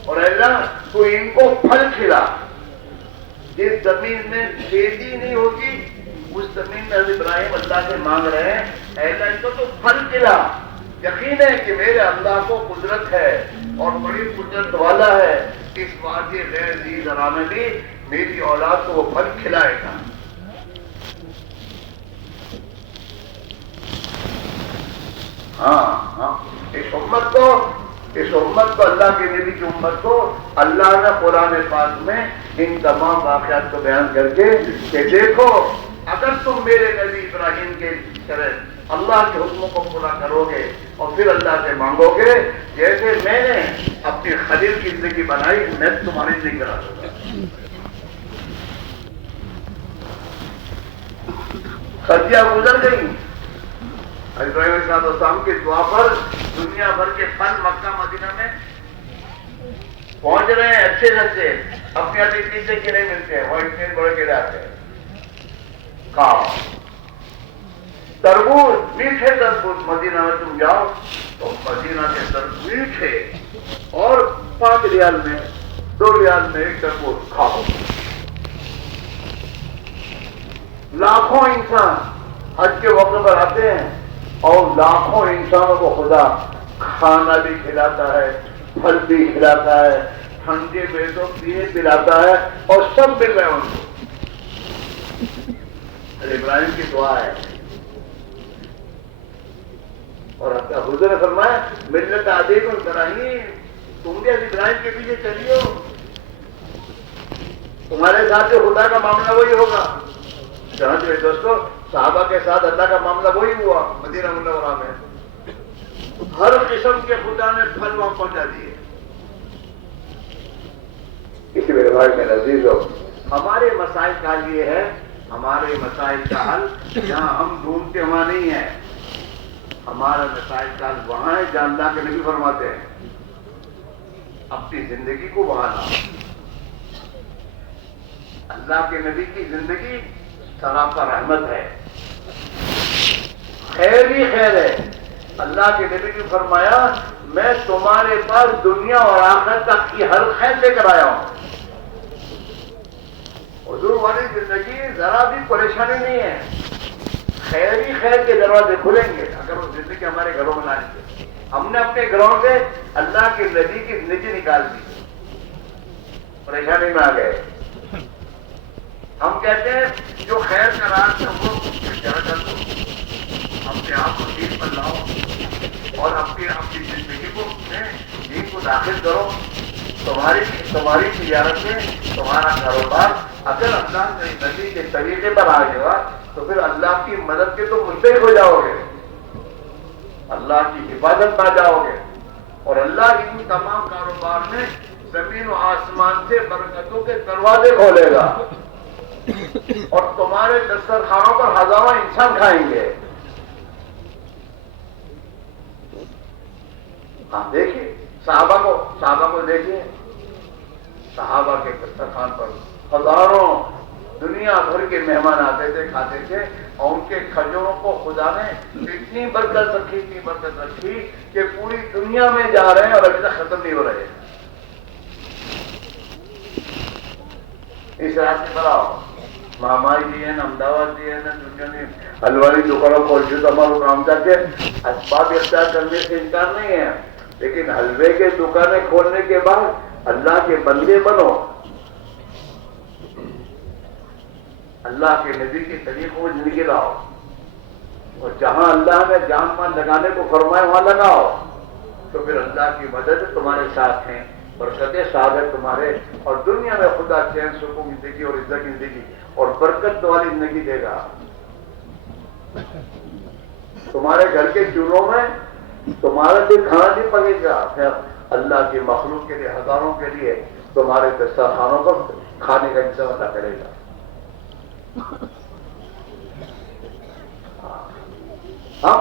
اور اللہ تو ان کو پھل کھلا جس زمین میں کھیتی نہیں ہوگی اس زمین میں حضرت ابراہیم اللہ سے مانگ رہے ہیں اے اللہ ان کو تو پھل کھلا، یقین ہے کہ میرے اللہ کو قدرت ہے اور بڑی قدرت والا ہے، اس وادی غیر ذی زرع میں بھی میری اولاد کو وہ پھل کھلائے گا۔ ہاں اس امت کو اللہ کے نبی کی امت کو اللہ نے قرآن پاک میں ان تمام واقعات کو بیان کر کے کہ دیکھو اگر تم میرے نبی ابراہیم کے طرح اللہ کے حکموں کو پورا کرو گے اور پھر اللہ سے مانگو گے جیسے میں نے اپنی خلیل کی زندگی بنائی میں تمہاری زندگی بنا دوں گا۔ صدیاں گزر گئی، ابراہیم علیہ السلام کی دعا پر دنیا بھر کے پھل مکہ مدینہ میں پہنچ رہے ہیں اچھے سے اچھے، اپنے اپنے پیچھے کے نہیں ملتے ہیں، وہ اتنے بڑے کے آتے ہیں۔ کھاؤ تربوز، میٹھے تربوز، مدینہ میں تم جاؤ تو مدینہ کے تربوز میٹھے اور 5 ریال میں 2 ریال میں ایک تربوز کھاؤ۔ لاکھوں انسان حج کے موقع پر آتے ہیں اور لاکھوں انسانوں کو خدا کھانا بھی کھلاتا ہے، پھل بھی کھلاتا ہے، ٹھنڈے بیٹوں پینے پلاتا ہے اور سب مل رہے ہیں ان کو۔ ابراہیم کی دعا ہے اور حضور نے فرمایا ملت عادی کو ابراہیم، تم بھی ابراہیم کے پیچھے چلیو، تمہارے ساتھ جو خدا کا معاملہ وہی ہوگا۔ جہاں جو دوستو صحابہ کے ساتھ اللہ کا معاملہ وہی ہوا مدینہ منورہ میں، ہر قسم کے خدا نے پھل وہاں پہنچا دیے۔ اسی میرے بھائی میں عزیز ہو، ہمارے مسائل کا حل یہ ہے، ہمارے مسائل کا حل جہاں ہم ڈھونڈتے وہاں نہیں ہے، ہمارا مسائل کا حل وہاں ہے جہاں اللہ کے نبی فرماتے ہیں اپنی زندگی کو وہاں لاؤ۔ اللہ کے نبی کی زندگی سراپا رحمت ہے، خیر ہی خیر ہے۔ اللہ کے نبی نے فرمایا میں تمہارے پاس دنیا اور آخرت تک کی ہر خیر لے کر آیا ہوں۔ حضور والی زندگی ذرا بھی پریشانی نہیں ہے، خیر ہی خیر کے دروازے کھلیں گے اگر وہ زندگی ہمارے گھروں میں لائیں گے۔ ہم نے اپنے گھروں سے اللہ کے نبی کی زندگی نکال دی، پریشانی میں آ گئے۔ ہم کہتے ہیں جو خیر کا راستہ وہ اختیار کر دو، اپنے آپ کو دین پر لاؤ اور اپنی زندگی کو دین کو داخل کرو۔ تمہاری تجارت میں تمہارا کاروبار اگر اللہ کے نبی کے طریقے پر آ گیا تو پھر اللہ کی مدد کے تو مستحق ہو جاؤ گے، اللہ کی حفاظت پا جاؤ گے اور اللہ کی تمام کاروبار میں زمین و آسمان سے برکتوں کے دروازے کھولے گا اور تمہارے دسترخوانوں پر ہزاروں انسان کھائیں گے۔ ہاں دیکھیے صحابہ کو دیکھیے، صحابہ کے دسترخوان پر ہزاروں دنیا بھر کے مہمان آتے تھے، کھاتے تھے اور ان کے کھجوروں کو خدا نے اتنی برکت رکھی کہ پوری دنیا میں جا رہے ہیں اور ابھی تک ختم نہیں ہو رہے۔ اس راستے پر آؤ، مہاماری دیے نا امداد دیے نا دنیا نے حلوائی دکانوں کو ہمارا کام کر کے اسباب اختیار کرنے سے انکار نہیں ہے، لیکن حلوے کے دکانیں کھولنے کے بعد اللہ کے بندے بنو، اللہ کے نبی کے طریقوں میں زندگی لاؤ اور جہاں اللہ نے جان مال لگانے کو فرمائے وہاں لگاؤ تو پھر اللہ کی مدد تمہارے ساتھ ہیں، برکتیں ساتھ ہیں تمہارے، اور دنیا میں خدا چین سکون کی زندگی اور عزت کی زندگی اور برکت والی زندگی دے گا۔ تمہارے گھر کے چولہوں میں تمہارا دل کھانا نہیں پکے گا، پھر اللہ کی مخلوق کے لیے ہزاروں کے لیے تمہارے دسترخوانوں پر کھانے کا انتظام اللہ کرے گا۔ ہم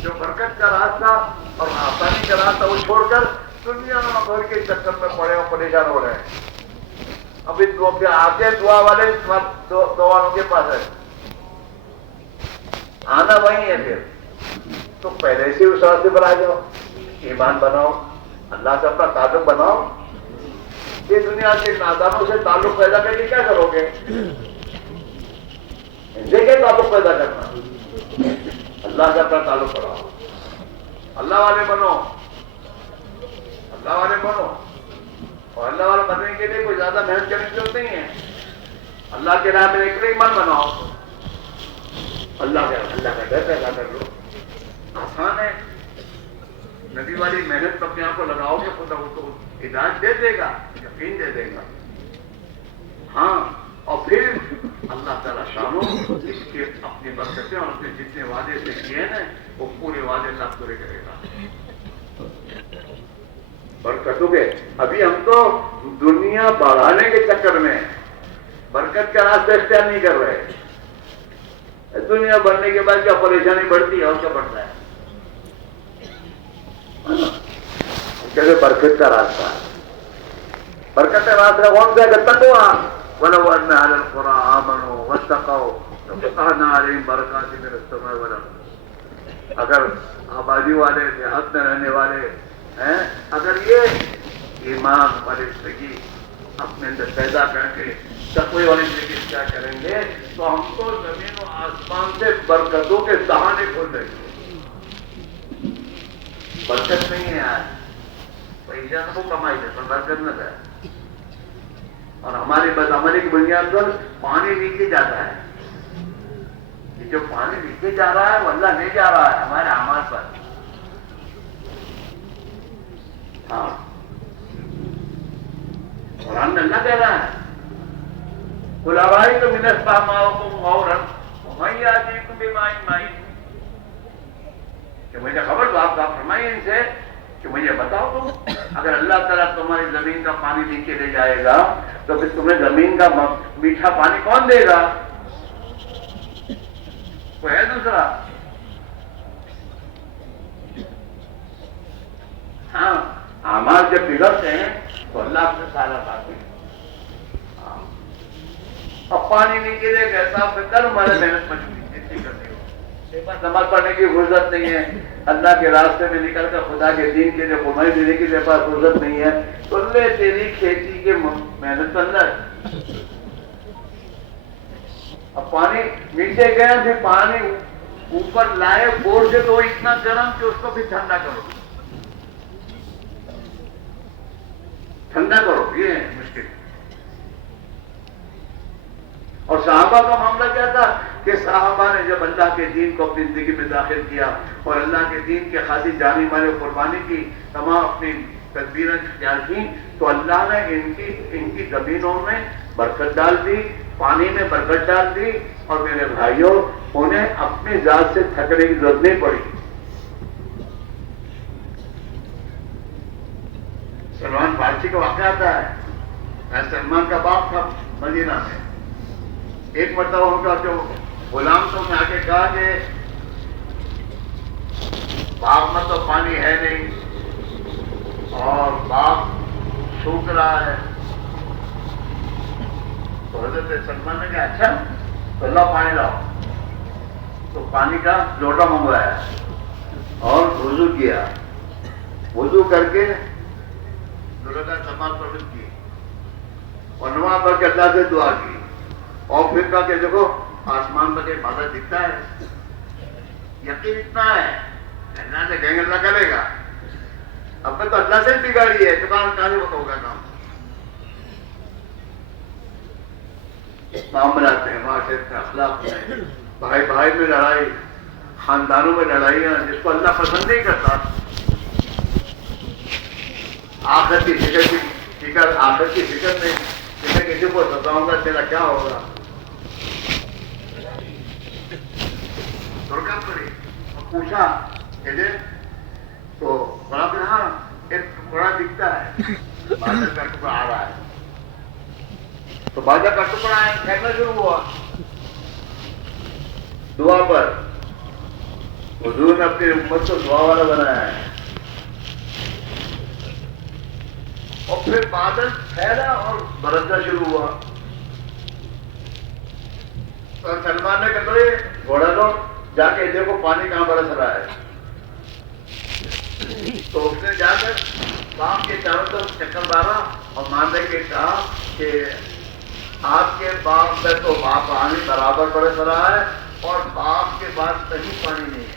جو برکت کا راستہ اور آسانی کا راستہ وہ چھوڑ کر دنیا بھر کے چکر میں پڑے اور پریشان ہو رہے ہیں. ابھی آتے دعا والے دو والوں کے پاس ہے, آنا وہی ہے. پھر تو پہلے سے اس راستے پر آ جاؤ, ایمان بناؤ, اللہ سے اپنا تعلق بناؤ. یہ دنیا کے نادانوں سے تعلق پیدا کر کے کیا کرو گے؟ دیکھے تعلق پیدا کرنا, اللہ سے اپنا تعلق بناؤ, اللہ والے بنو, اللہ والے بنو. اور اللہ والے بننے کے لیے کوئی زیادہ محنت کرنے کی ضرورت نہیں ہے. اللہ کے راہ میں ایک ایمان بناؤ, اللہ کا ڈر پیدا کر لو. آسان ہے. نبی والی محنت اپنے آپ کو لگاؤ گے, خدا وہ تو ہدایت دے دے گا, یقین دے دے گا. ہاں, اور پھر اللہ تعالیٰ شانوں اس کے اپنی برکتیں اور اپنے جتنے وعدے سے کیے ہیں وہ پورے وعدے اللہ پورے کرے گا. برکتوں کے ابھی ہم تو دنیا بڑھانے کے چکر میں برکت کا راستہ اختیار نہیں کر رہے. دنیا بڑھنے کے بعد کیا پریشانی بڑھتی ہے اور کیا بڑھتا ہے؟ کہتے برکت کا راستہ, برکت کا راستہ کون سا ہے؟ تقویٰ. وَلَوْ أَنَّ أَهْلَ الْقُرَىٰ آمَنُوا وَاتَّقَوْا لَفَتَحْنَا عَلَيْهِمْ بَرَكَاتٍ مِّنَ السَّمَاءِ وَالْأَرْضِ. اگر آبادی والے, دیہات میں رہنے والے ہیں, اگر یہ ایمان والی زندگی اپنے اندر پیدا کر کے تقوی والی زندگی اختیار کریں گے تو ہم تو زمین و آسمان سے برکتوں کے دہانے کھول دیں گے. برکت نہیں ہے آج, پیسہ تو کمائی ہے پر برکت نہ ہے. اور ہماری بدعملی کی بنیاد پر پانی نیچے جاتا ہے. یہ جو پانی نیچے جا رہا ہے وہ اللہ لے جا رہا ہے ہمارے اعمال پر. ہاں, قرآن میں اللہ کہہ رہا ہے قُلْ أَرَأَيْتُم إِنْ أَصْبَحَ مَاؤُكُمْ غَوْرًا وَمَن يَأْتِيكُم بِمَاءٍ مَّعِينٍ. کہ مجھے خبر دو, آپ فرمائیے ان سے کہ مجھے بتاؤ تم, اگر اللہ تعالیٰ تمہاری زمین کا پانی نیچے لے جائے گا تو پھر تمہیں زمین کا میٹھا پانی کون دے گا؟ کوئی ہے دوسرا؟ ہاں, اعمال جب بگڑتے ہیں تو اللہ سے سارا بات ہے. اب پانی نیچے لے گئے صاحب کر ہمارے محنت مجبوری جتنی کرتے ہو, نماز پڑھنے کی فرصت نہیں ہے, اللہ کے راستے میں نکل کر خدا کے دین کے لیے قربانی دینے کی میرے پاس فرصت نہیں ہے, تو لے تیری کھیتی کے محنت کرنا ہے. اب پانی نیچے گیا, پھر پانی اوپر لائے بور سے تو اتنا گرم کہ اس کو بھی ٹھنڈا کرو, ٹھنڈا کرو, یہ ہے مشکل. اور صحابہ کا معاملہ کیا تھا کہ صحابہ نے جب اللہ کے دین کو اپنی زندگی میں داخل کیا اور اللہ کے دین کے خاطر جانی مالی قربانی کی, تمام اپنی تدبیریں اختیار کی, تو اللہ نے ان کی زمینوں میں برکت ڈال دی, پانی میں برکت ڈال دی. اور میرے بھائیوں, انہیں اپنی ذات سے تھکنے کی ضرورت نہیں پڑی. سلمان فارسی کا واقعہ آتا ہے, سلمان کا باپ تھا مدینہ میں. ایک مرتبہ ان کا جو غلام تو میں آ کے کہا کہ باغ میں تو پانی ہے نہیں اور باغ سوکھ رہا ہے. تو حضرت سلمان نے کہا اچھا تو اللہ پانی لاؤ. تو پانی کا لوٹا منگوایا اور وضو کیا, وضو کر کے نماز پڑھ کی اور نماز پڑھ کے اللہ سے دعا کی, اور پھر کہا کہ دیکھو آسمان پر ایک بادل دکھتا ہے, یقین اتنا ہے اللہ سے کہیں گے اللہ کرے گا. اب تو اللہ سے بگاڑی ہے, دکان کہاں سے ہوگا کام. معاملات ہیں, معاشرت میں, اخلاق میں, بھائی بھائی میں لڑائی, خاندانوں میں لڑائیاں, جس کو اللہ پسند نہیں کرتا. آخرت کی فکر آخرت کی فکر نہیں کہ میں کسی کو ستاؤں گا تیرا کیا ہوگا. درگاہ پڑی اور پوچھا تو بڑا کہ ہاں ایک ٹکڑا دکھتا ہے, بادل کا ٹکڑا آ رہا ہے. تو بادل کا ٹکڑا پھینکنا شروع ہوا دعا پر. حضور نے اپنی امت کو دعا والا بنایا ہے. اور پھر بادل پھیلا اور برسنا شروع ہوا. اور سلمان نے کہا گھوڑا لو جا کے دیکھو پانی کہاں برس رہا ہے. تو اس نے جا کر باغ کے چاروں طرف چکر مارا اور ماندے کے کہا کہ آپ کے باغ میں تو پانی برابر برس رہا ہے اور باغ کے بعد کہیں پانی نہیں ہے.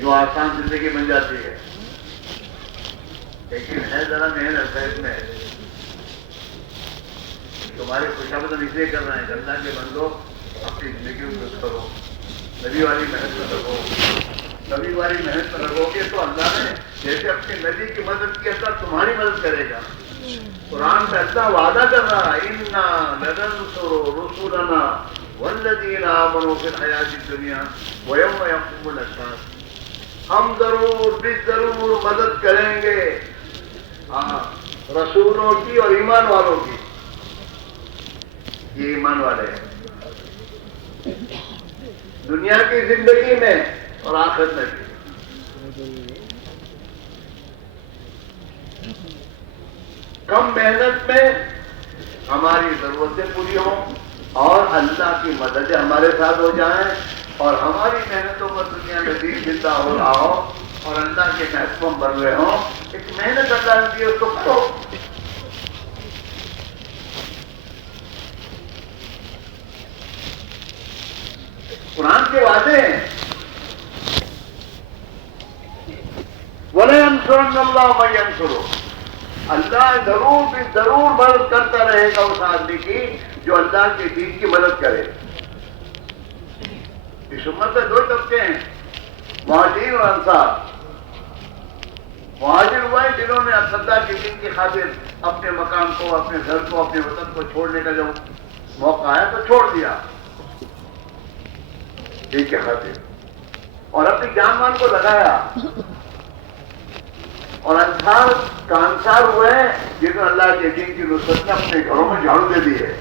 جو آسان زندگی بن جاتی ہے لیکن ہے ذرا محنت ہے اس میں. تمہاری خوشامد اس لیے کر رہے ہیں کہ اللہ کے بندو اپنی زندگی میں کچھ کرو, نبی والی محنت میں لگو. نبی والی محنت میں لگو گے تو اللہ نے جیسے اپنے نبی کی مدد کی اللہ تمہاری مدد کرے گا. قرآن میں اللہ وعدہ کر رہا ہے اِنَّا لَنَنْصُرُ رُسُلَنَا وَالَّذِينَ آمَنُوا فِي الْحَيَاةِ الدُّنْيَا وَيَوْمَ يَقُومُ الْأَشْهَادُ. ہم ضرور مدد کریں گے رسولوں کی اور ایمان والوں کی. یہ ایمان والے ہیں دنیا کی زندگی میں اور آخرت میں بھی. کم محنت میں ہماری ضرورتیں پوری ہوں اور اللہ کی مدد ہمارے ساتھ ہو جائیں اور ہماری محنتوں پر دنیا میں دین زندہ ہو رہا ہو اور اللہ کے محکوم بن رہے ہوں. ایک محنت اللہ نے دی اس کو کرو. قرآن کے وعدے ہیں وَلَيَنْصُرَنَّ اللَّهُ مَن يَنْصُرُهُ. اللہ ضرور مدد کرتا رہے گا اس آدمی کی جو اللہ کے دین کی مدد کرے. اس امت میں دو طبقے ہیں, مہاجرین اور انصار. مہاجر ہوئے جنہوں نے اللہ کے دین کی خاطر اپنے مکان کو, اپنے گھر کو, اپنے وطن کو چھوڑنے کا جو موقع آیا تو چھوڑ دیا دین کی خاطر اور اپنی جان مان کو لگایا. اور انصار ہوئے ہیں جنہوں نے اللہ کے دین کی نصرت میں اپنے گھروں میں جھاڑو دے دی ہے.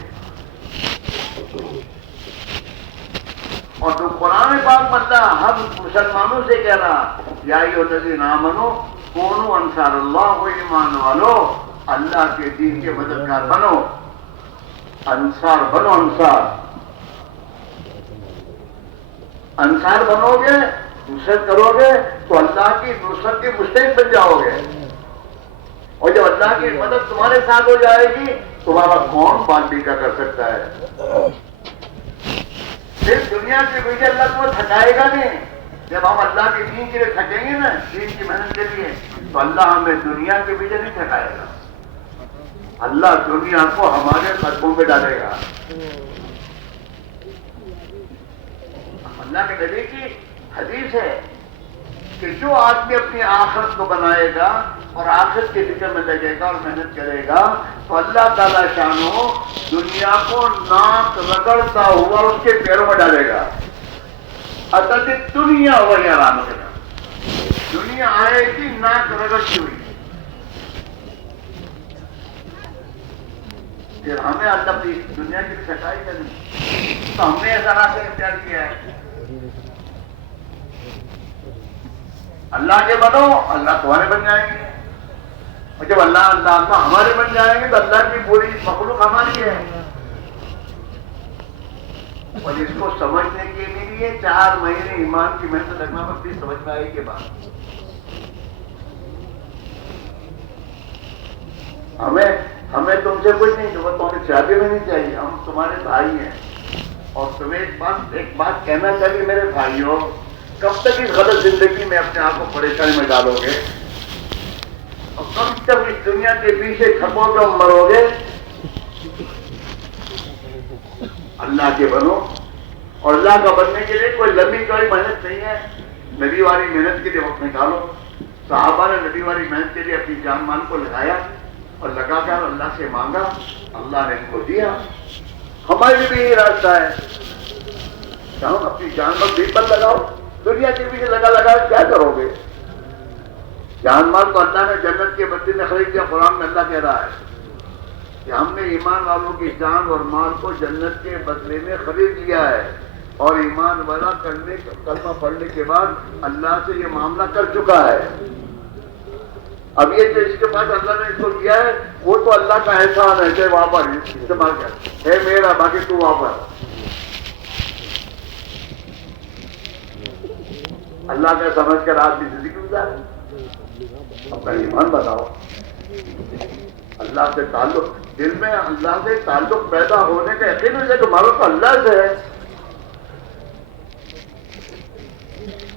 اور تو قرآن پاک بندہ ہم مسلمانوں سے کہہ رہا یا ایھا الذین آمنوا کونوا انصار اللہ, و ایمان والو اللہ کے دین کے مددگار بنو. انصار بنو. انصار بنو گے, نصرت کرو گے تو اللہ کی نصرت کے مستحق بن جاؤ گے. اور جب اللہ کی مدد تمہارے ساتھ ہو جائے گی تمہارا کون بال بیٹا کر سکتا ہے. صرف دنیا کے پیچھے اللہ تمہیں تھکائے گا نہیں. جب ہم اللہ کے دین کے لیے تھکیں گے نا, دین کی محنت کے لیے, تو اللہ ہمیں دنیا کے پیچھے نہیں تھکائے گا. اللہ دنیا کو ہمارے قدموں میں ڈالے گا. اللہ کے نبی کی حدیث ہے کہ جو آدمی اپنی آخرت کو بنائے گا اور آخرت کے فکر میں لگے گا اور محنت کرے گا تو اللہ تعالیٰ شانو دنیا کو ناک رگڑتا ہوا اس کے پیروں میں ڈالے گا. اصل دنیا وہی آرام کرے گا. دنیا آئے گی ناک رگڑتی ہوئی. پھر ہمیں اللہ کی دنیا کی سچائی کرنی تو ہم نے ایسا راستہ اختیار کیا ہے. اللہ کے بنو, اللہ تمہارے بن جائیں گے. اور جب اللہ ہمارے بن جائیں گے تو اللہ کی پوری مخلوق ہماری ہے. اور اس کو سمجھنے کے لیے 4 مہینے ایمان کی محنت لگنا میں پھر سمجھ میں آئی کے بعد ہمیں تم سے کچھ نہیں, تمہیں چاہیے بھی نہیں چاہیے. ہم تمہارے بھائی ہیں. اور تمہیں ایک بات کہنا چاہیے میرے بھائیوں, کب تک اس غلط زندگی میں اپنے آپ کو پریشانی میں ڈالو گے اور کب تک اس دنیا کے پیچھے کھپو گے اور مرو گے. اللہ کے بنو. اور اللہ کا بننے کے لیے کوئی لمبی چوڑی محنت نہیں ہے. نبی والی محنت کے لیے وقت نکالو. صحابہ نے نبی والی محنت کے لیے اپنی جان مان کو لگایا اور لگا کر اللہ سے مانگا, اللہ نے ان کو دیا. ہمارے بھی یہی راستہ ہے. ہم اپنی جان پر لگاؤ. دنیا کے پیچھے لگا کیا کرو گے؟ جان مال تو اللہ نے جنت کے بدلے میں خرید دیا. قرآن میں اللہ کہہ رہا ہے کہ ہم نے ایمان والوں کی جان اور مال کو جنت کے بدلے میں خرید لیا ہے، اور ایمان والا کلمہ پڑھنے کے بعد اللہ سے یہ معاملہ کر چکا ہے۔ اب یہ جو اس کے بعد اللہ نے اس کو کیا ہے وہ تو اللہ کا احسان ہے کہ وہاں پر استعمال کر ہے میرا، باقی تو وہاں پر اللہ کا سمجھ کر آدمی زندگی گزارے۔ اپنا ایمان بتاؤ، اللہ سے تعلق، دل میں اللہ سے تعلق پیدا ہونے کا یقین ہے کہ ہمارا تو اللہ سے ہے۔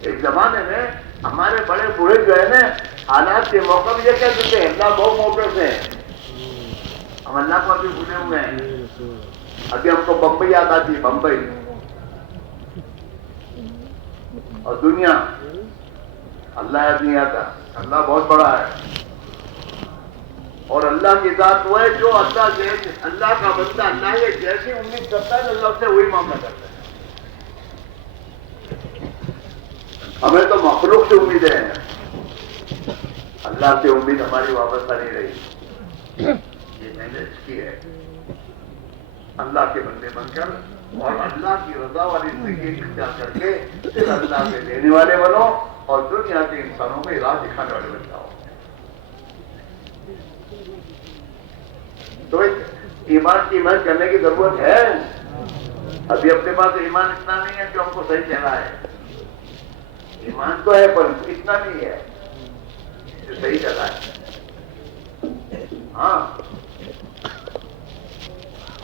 ایک زمانے میں ہمارے بڑے بوڑھے جو ہے نا حالات کے موقع میں یہ کہتے تھے اللہ بہت موقع سے ہے، ہم اللہ کو ابھی بھولے ہوئے ہیں۔ ابھی ہم کو بمبئی یاد آتی ہے، بمبئی اور دنیا، اللہ یاد نہیں آتا۔ اللہ بہت بڑا ہے، اور اللہ کی ذات وہ ہے جو اللہ کا بندہ اللہ ہے جیسی امید کرتا ہے اللہ سے وہی معاملہ کرتا ہے۔ ہمیں تو مخلوق سے امیدیں ہیں، اللہ سے امید ہماری وابستہ نہیں رہی۔ یہ میں نے اس کی ہے، اللہ کے بندے بن کر اور اللہ کی رضا والی زندگی اختیار کر کے پھر اللہ کے دینے والے بنو اور دنیا کے انسانوں کو راہ دکھانے والے بن جاؤ۔ تو ایمان کی محنت کرنے کی ضرورت ہے۔ ابھی اپنے پاس ایمان اتنا نہیں ہے جو ہم کو صحیح کہنا ہے، ایمان تو ہے پر اتنا نہیں ہے جو صحیح کہنا ہے۔ ہاں،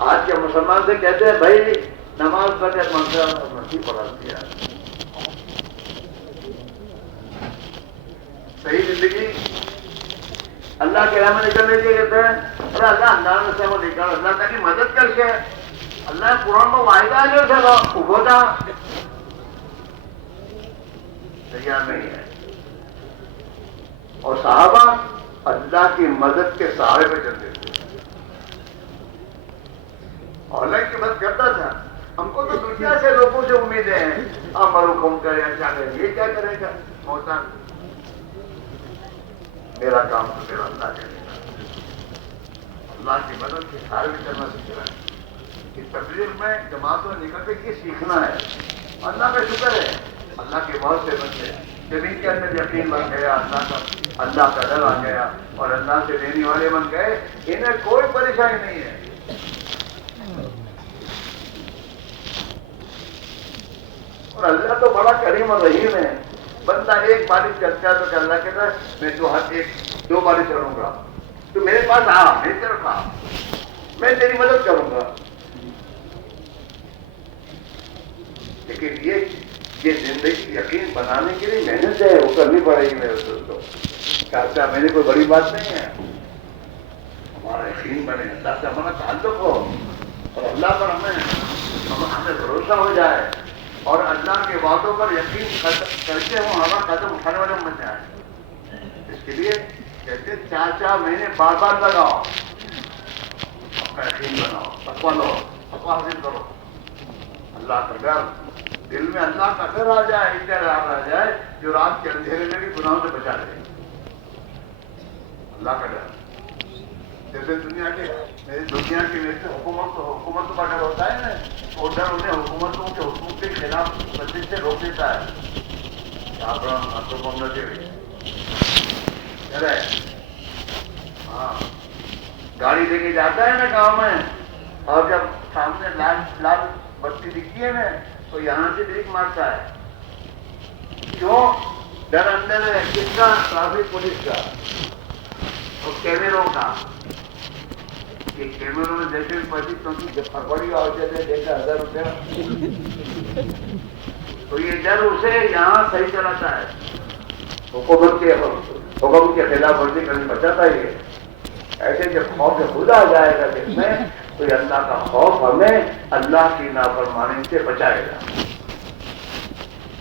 آج کے مسلمان سے کہتے ہیں بھائی نماز پڑھ کے مسیح پڑھا دیا، صحیح زندگی اللہ کے راہ میں نکلنے کے لیے کہتے ہیں ارے اللہ سے وہ نکال، اللہ تعالی مدد کر کے اللہ قرآن میں وعدہ ہے سے وہ جا تیار نہیں ہے۔ اور صحابہ اللہ کی مدد کے سہارے پہ چلتے تھے، اللہ کی مدد کرتا تھا۔ ہم کو تو دنیا سے لوگوں سے امیدیں ہیں، ہمارا حکم کرے اچھا کرے، یہ کیا کرے گا ہوتا، میرا کام تو میرا اللہ کرے گا۔ اللہ کی مدد کے سہارے پہ چلنا سیکھ رہا ہے۔ اس تقریر میں جماعتوں میں نکل کے یہ سیکھنا ہے۔ اللہ کا شکر ہے، اللہ کے بہت سے بندے زمین کے اندر یقین بن گیا، اللہ کا ڈر آ گیا اور اللہ سے دینے والے بن گئے، انہیں کوئی پریشانی نہیں ہے۔ اور اللہ تو بڑا کریم اور رحیم ہے۔ بندہ ایک بارش کرتا ہے تو اللہ کہتا ہے میں تو ہر ایک 2 بارش کروں گا، تو میرے پاس آ، میری طرف آ، میں تیری مدد کروں گا۔ لیکن یہ زندگی یقین بنانے کے لیے محنت ہے، وہ کرنی پڑے گی میرے دوستوں۔ کہتا میرے کوئی بڑی بات نہیں ہے، ہمارا یقین بنے، اللہ سے ہمارا تعلق ہو اور اللہ پر ہمیں بھروسہ ہو جائے اور اللہ کے وعدوں پر یقین کر کے ہم ہمارا قدم اٹھانے والے بن جائیں۔ اس کے لیے کہتے 4 مہینے بار لگاؤ، اپنا یقین بناؤ، تقویٰ لو، تقویٰ حاصل کرو، اللہ کا ڈر دل میں، اللہ کا ڈر آ جائے، ڈر آ جائے جو رات کے اندھیرے میں بھی گناہوں سے بچا لے۔ اللہ کا ڈر جیسے دنیا کے حکومت کا ڈر ہوتا ہے نا، وہ ڈر انہیں حکومتوں کے حقوق کے خلاف ورزش سے روک دیتا ہے۔ یہاں پر ہم ہاتھوں کو نہ دے ہاں، گاڑی لے کے جاتا ہے نا گاؤں میں، اور جب سامنے لال بتی دکھتی ہے نا تو یہاں سے بریک مارتا ہے۔ کیوں؟ ڈر اندر ہے، کس کا؟ ٹریفک پولیس کا اور کیمروں کا۔ یہ کیمروں میں دیکھے پڑتی کیونکہ جب پھڑپڑی اور جیسے دیکھا 1000 روپیہ، تو یہ ڈر اسے یہاں صحیح چلاتا ہے، حکومت کے حکم کے خلاف ورزی کرنے بچاتا ہی ہے۔ ایسے جب خوف خدا آ جائے گا جس میں، تو یہ اللہ کا خوف ہمیں اللہ کی نافرمانی سے بچائے گا،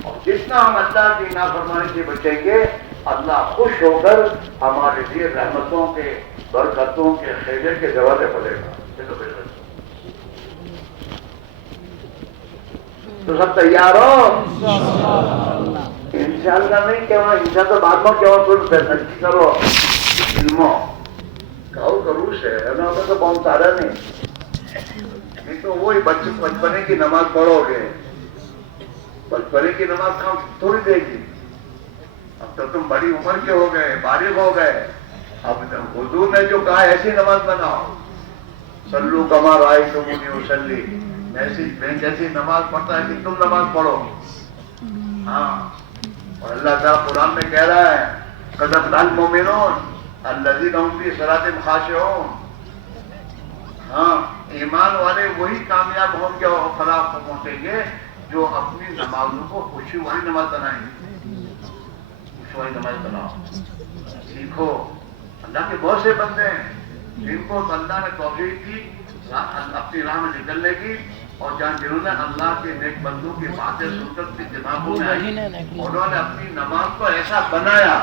اور جتنا ہم اللہ کی نافرمانی سے بچیں گے اللہ خوش ہو کر ہمارے لیے رحمتوں کے، برکتوں کے خیزے کے دروازے کھولے گا۔ تو سب تیار ہو؟ انشاءاللہ نہیں کہو، انشاء تو بعد میں کہو، پھر کرو علموں کہو ضرور ہے نا, ہمیں تو بہت سارا نہیں تو وہی بچپنے کی نماز پڑھو گے, بچپنے کی نماز کام تھوڑی دے گی. اب تو تم بڑی عمر کے ہو گئے, بالغ ہو گئے, اب حضور نے جو کہا ایسی نماز بناؤ. صلو کما رأیتمونی اصلی, میں جیسی نماز پڑھتا ہے کہ تم نماز پڑھو. ہاں, اور اللہ تعالیٰ قرآن میں کہہ رہا ہے قد افلح المؤمنون الذین هم فی صلاتهم خاشعون. ہاں, ایمان والے وہی کامیاب ہوں گے اور فلاح کو پہنچیں گے جو اپنی نمازوں کو خوشی والی نماز بنائیں گے. خوشی والی نماز بناؤ, سیکھو. اللہ کے بہت سے بندے ہیں جن کو اللہ نے توفیق دی اپنی راہ میں نکلنے کی, اور جنہوں نے اللہ کے نیک بندوں کی باتیں سن کر اپنی دماغوں میں آئی, انہوں نے اپنی نماز کو ایسا بنایا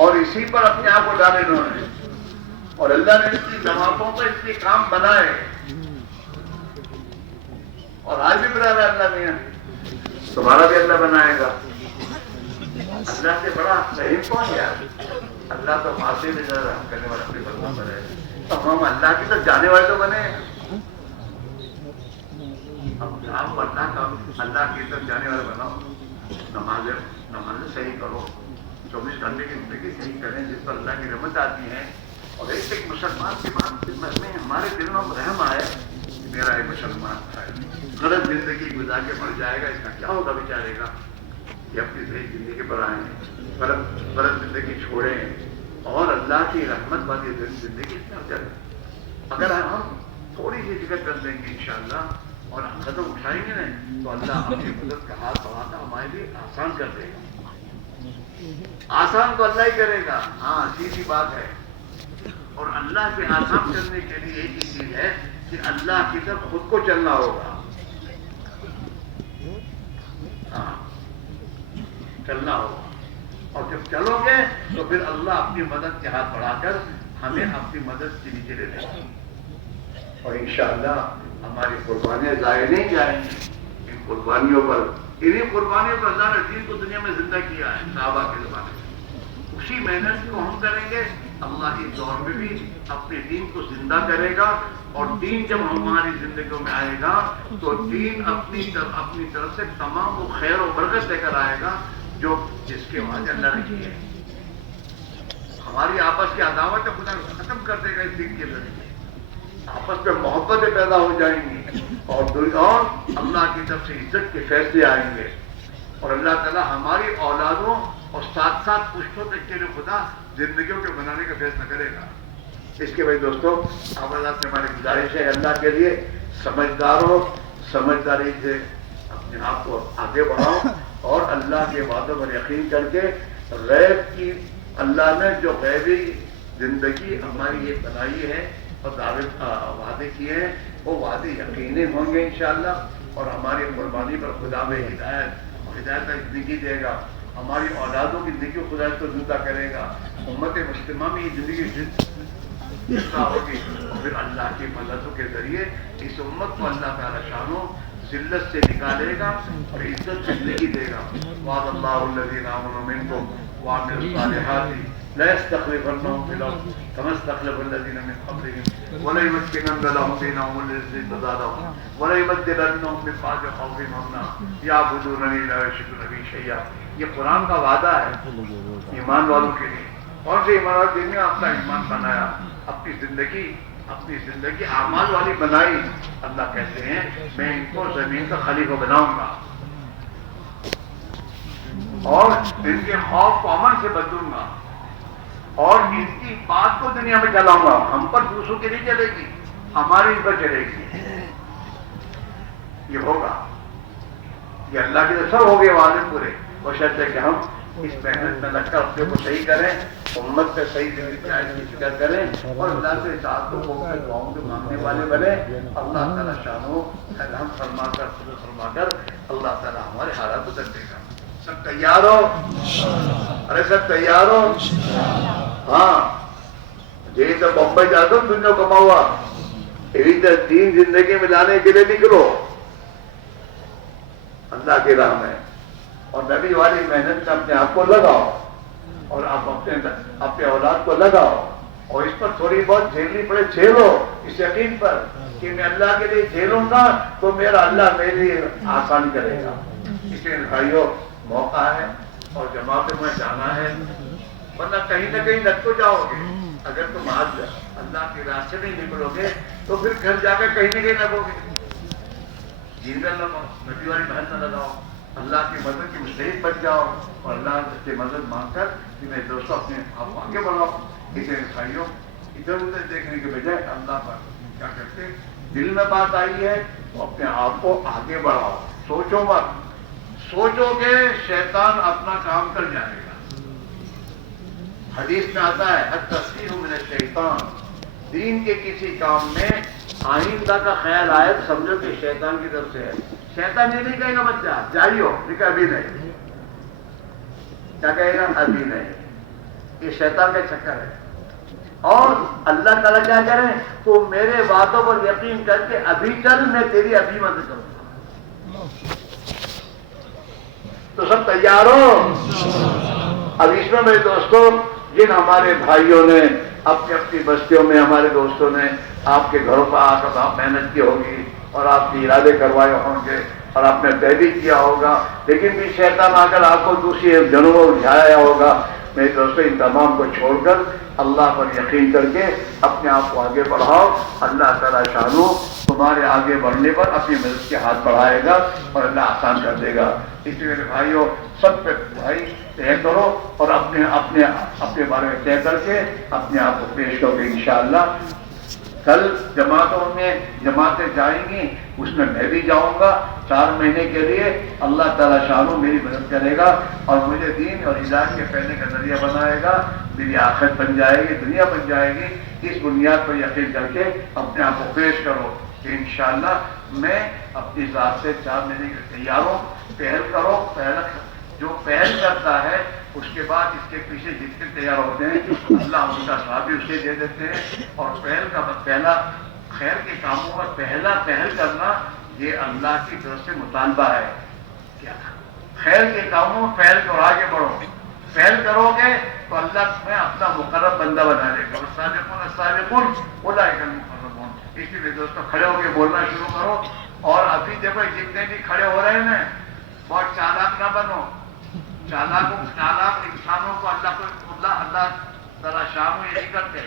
اور اسی پر اپنے آپ کو ڈالے انہوں نے, اور اللہ نے اس کی نمازوں پر اس کے کام بنائے. اور آج بھی بنا رہا ہے اللہ میاں, تمہارا بھی اللہ بنائے گا. اللہ سے بڑا رحیم کون ہے؟ اللہ تو معافی میں رحم کرنے والا اپنے بندوں پر ہے. تو ہم اللہ کی طرف جانے والے تو بنے. آپ اللہ کی طرف جانے والے بناؤ. نمازیں صحیح کرو, 24 گھنٹے کی زندگی صحیح کریں جس پر اللہ کی رحمت آتی ہے. اور ایک مسلمان کے بعد میں ہمارے دلوں میں رحم آئے, میرا ایک مسلمان ہے غلط زندگی گزار کے مر جائے گا, اس کا کیا ہوگا بیچارے گا. یہ اپنی صحیح زندگی پر آئیں, غلط زندگی چھوڑیں اور اللہ کی رحمت والی زندگی اختیار کریں. اگر ہم تھوڑی سی فکر کر دیں گے انشاءاللہ اور قدم اٹھائیں گے نہیں تو اللہ اپنی مدد کا ہاتھ بڑھاتا ہمارے لیے آسان کر دے گا. آسان تو اللہ ہی کرے گا. ہاں, سیدھی بات ہے. اور اللہ کے آسان کرنے کے لیے ایک ہی چیز ہے کہ اللہ کی طرف خود کو چلنا ہوگا. ہاں, چلنا ہوگا. اور جب چلو گے تو پھر اللہ اپنی مدد کے ہاتھ بڑھا کر ہمیں اپنی مدد کے نیچے لے لیں گے. اور انشاءاللہ ہماری قربانیاں ضائع نہیں جائیں گی. ان قربانیوں پر, انہیں قربانیوں پر اللہ نے دین کو دنیا میں زندہ کیا ہے صحابہ کے زمانے میں. اسی محنت کو ہم کریں گے, اللہ کے دور میں بھی اپنے دین کو زندہ کرے گا. اور دین جب ہماری زندگیوں میں آئے گا تو دین اپنی طرف سے تمام وہ خیر و برکت لے کر آئے گا جو جس کے وعدے اللہ نے کیے. ہماری آپس کی عداوت خدا ختم کر دے گا اس دین کے ذریعے. آپس میں محبتیں پیدا ہو جائیں گی اور اللہ کی طرف سے عزت کے فیصلے آئیں گے. اور اللہ تعالیٰ ہماری اولادوں اور ساتھ ساتھ پشتوں تک کے لیے خدا زندگیوں کے بنانے کا فیصلہ کرے گا. اس کے بعد دوستوں, آپ اللہ سے ہماری گزارش ہے اللہ کے لیے سمجھدار ہو, سمجھداری سے اپنے آپ کو آگے بڑھاؤ اور اللہ کے وعدوں پر یقین کر کے غیب کی اللہ نے جو غیبی زندگی ہماری یہ بنائی ہے اور وعدے کیے ہیں وہ وعدے یقینی ہوں گے انشاءاللہ. اور ہماری قربانی پر خدا میں ہدایت کا زندگی دے گا. ہماری اولادوں کی زندگی خدا کو زندہ کرے گا. امت مسلمہ میں یہ زندگی زندہ ہوگی. اور پھر اللہ کی مددوں کے ذریعے اس امت کو اللہ تعالیٰ شانوں ذلت سے نکالے گا اور عزت سے زندگی دے گا. وعد اللہ الذین آمنوا منکم وعملوا الصالحات لا يستخلفنهم في الارض كما استخلف الذين من قبلهم وليمكنن لهم دينهم الذي ارتضى لهم وليبدلنهم من بعد خوفهم امنا يعبدونني لا يشركون بي شيئا. یہ قرآن کا وعدہ ہے ایمان والوں کے لیے. کون سے ایمان والوں نے اپنا ایمان بنایا, اپنی زندگی اعمال والی بنائی. اللہ کہتے ہیں میں ان کو زمین کا خلیفہ بناؤں گا اور ان کے خوف کو امن سے بدلوں گا اور ان کی بات کو دنیا میں چلاؤں گا. ہم پر دوسروں کی نہیں چلے گی, ہماری ان پر چلے گی. یہ ہوگا, یہ اللہ کی طرف سب ہو گئے وعدے پورے. وہ شرط ہے کہ ہم اس محنت میں لگ کر اپنے کو صحیح کریں, امت پہ صحیح زندگی کی فکر کریں اور اللہ سے ساتھوں کو دعاؤں کے مانگنے والے بنے. اللہ تعالیٰ شانوں رحم فرما کر اللہ تعالیٰ ہمارے حالات کو بدل دے گا. سب تیار ہو؟ ارے سب تیار ہو؟ ہاں, یہ تو بمبئی جاتا ہوں دنیا کما ہوا, یہ دین زندگی میں لانے کے لیے نکلو اللہ کی راہ میں. اور نبی والی محنت میں اپنے آپ کو لگاؤ اور آپ اپنے اولاد کو لگاؤ اور اس پر تھوڑی بہت جھیلنی پڑے جھیلو، اس یقین پر کہ میں اللہ کے لیے جھیلوں گا تو میرا اللہ میرے لیے آسان کرے گا۔ اس لیے بھائیوں موقع ہے اور جماعتوں میں جانا ہے، ورنہ کہیں نہ کہیں لگ تو جاؤ گے۔ اگر تم آج اللہ کے راستے نہیں نکلو گے تو پھر گھر جا کے کہیں نہ کہیں لگو گے، جیندر لگاؤ، نبی والی بہن نہ لگاؤ، اللہ کی مدد کی مستحق بن جاؤ اور اللہ سے مدد مانگ کر میرے دوستوں اپنے آپ کو آگے بڑھاؤ۔ اسے بھائیوں ادھر ادھر دیکھنے کے بجائے اللہ پر کیا کرتے، دل میں بات آئی ہے تو اپنے آپ کو آگے بڑھاؤ، سوچو مت، سوچو کہ شیطان اپنا کام کر جائے گا۔ حدیث میں آتا ہے التسخیر من الشیطان، دین کے کسی کام میں آئندہ کا خیال آئے تو سمجھو کہ شیطان کی طرف سے ہے۔ شیطان یہ نہیں کہے گا بچہ جائیو، لیکن ابھی نہیں، کیا کہے گا؟ ابھی نہیں۔ یہ شیطان کا چکر ہے۔ اور اللہ تعالیٰ کیا کریں تو میرے باتوں پر یقین کر کے ابھی چل، میں تیری ابھی مدد کروں گا۔ تو سب تیار ہو؟ اب اس میں میرے دوستوں جن ہمارے بھائیوں نے اپنی اپنی بستیوں میں، ہمارے دوستوں نے آپ کے گھروں پر آ کر آپ محنت کی ہوگی اور آپ کے ارادے کروائے ہوں گے اور آپ نے طے بھی کیا ہوگا، لیکن بھی شیطان آ کر آپ کو دوسری جنوں میں الجھایا ہوگا۔ میرے دوستوں ان تمام کو چھوڑ کر اللہ پر یقین کر کے اپنے آپ کو آگے بڑھاؤ۔ اللہ تعالیٰ شانو تمہارے آگے بڑھنے پر اپنی مدد کے ہاتھ بڑھائے گا اور اللہ آسان کر دے گا۔ اس لیے میرے بھائیوں سب پہ بھائی طے کرو اور اپنے بارے میں طے کر کے اپنے آپ کو پیش کرو گے انشاءاللہ۔ کل جماعتیں جائیں گی، اس میں بھی جاؤں گا 4 مہینے کے لیے۔ اللہ تعالیٰ شانو میری مدد کرے گا اور مجھے دین اور ہدایت کے پھیلنے کا ذریعہ بنائے گا۔ میری آخرت بن جائے گی، دنیا بن جائے گی۔ اس بنیاد پر یقین کر کے اپنے آپ کو پیش کرو کہ انشاءاللہ میں اپنی ذات سے 4 مہینے کے تیار ہوں۔ پہل کرو، جو پہل کرتا ہے اس کے بعد اس کے پیچھے جتنے تیار ہوتے ہیں اللہ ان کا ثواب بھی اسے دے دیتے ہیں۔ اور پہلا خیر کے کاموں کا پہل کرنا یہ اللہ کی طرف سے مطالبہ ہے۔ کیا خیر کے کاموں میں پہل کرو، آگے بڑھو، پہل کرو گے تو اللہ تمہیں اپنا مقرب بندہ بنا دے گا۔ والسابقون السابقون اولئک المقربون۔ اس لیے دوستوں کھڑے ہو کے بولنا شروع کرو۔ اور ابھی دیکھو جتنے بھی کھڑے ہو رہے ہیں بہت چالاک نہ بنو۔ چالاک انسانوں کو اللہ تعالیٰ شام یہ نہیں کرتے۔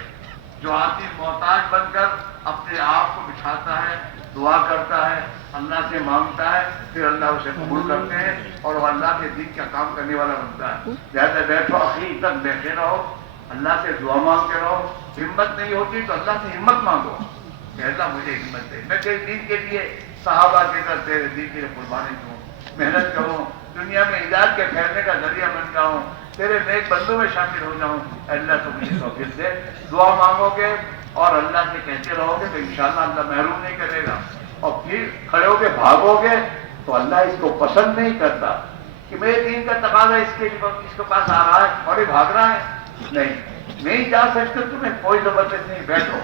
جو آدمی محتاج بن کر اپنے آپ کو بچھاتا ہے، دعا کرتا ہے، اللہ سے مانگتا ہے، پھر اللہ اسے قبول کرتے ہیں اور وہ اللہ کے دین کا کام کرنے والا بنتا ہے۔ لہٰذا بیٹھو، آخری تک بیٹھے رہو، اللہ سے دعا مانگتے رہو۔ ہمت نہیں ہوتی تو اللہ سے ہمت مانگو کہ اللہ مجھے ہمت دے، میں تیرے دین کے لیے صحابہ کے کر تیرے دین کے لیے قربانی دوں، محنت کروں، دنیا میں ہدایت کے پھیلنے کا ذریعہ بن جاؤں، تیرے نیک بندوں میں شامل ہو جاؤں۔ اللہ تو مجھے توفیق دے۔ دعا مانگو گے اور اللہ سے کہتے رہو گے تو انشاءاللہ اللہ محروم نہیں کرے گا۔ اور پھر کھڑے ہو کے بھاگو گے تو اللہ اس کو پسند نہیں کرتا کہ میرے دین کا تقاضا اس کے پاس آ رہا ہے اور یہ بھاگ رہا ہے۔ نہیں جا سکتے، تمہیں کوئی زبردست نہیں، بیٹھو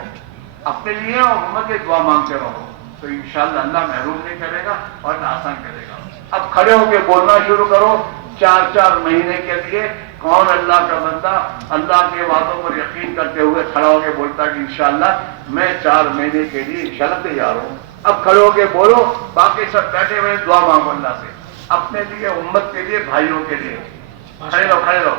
اپنے لیے اور امت کے دعا مانگتے رہو تو انشاءاللہ اللہ محروم نہیں کرے گا اور اللہ آسان کرے گا۔ اب کھڑے ہو کے بولنا شروع کرو 4 مہینے کے لیے۔ کون اللہ کا بندہ اللہ کے وعدوں پر یقین کرتے ہوئے کھڑا ہو کے بولتا کہ انشاءاللہ میں 4 مہینے کے لیے انشاءاللہ تیار ہوں۔ اب کھڑے ہو کے بولو، باقی سب بیٹھے ہوئے دعا مانگو اللہ سے، اپنے لیے، امت کے لیے، بھائیوں کے لیے۔ کھڑے رہو۔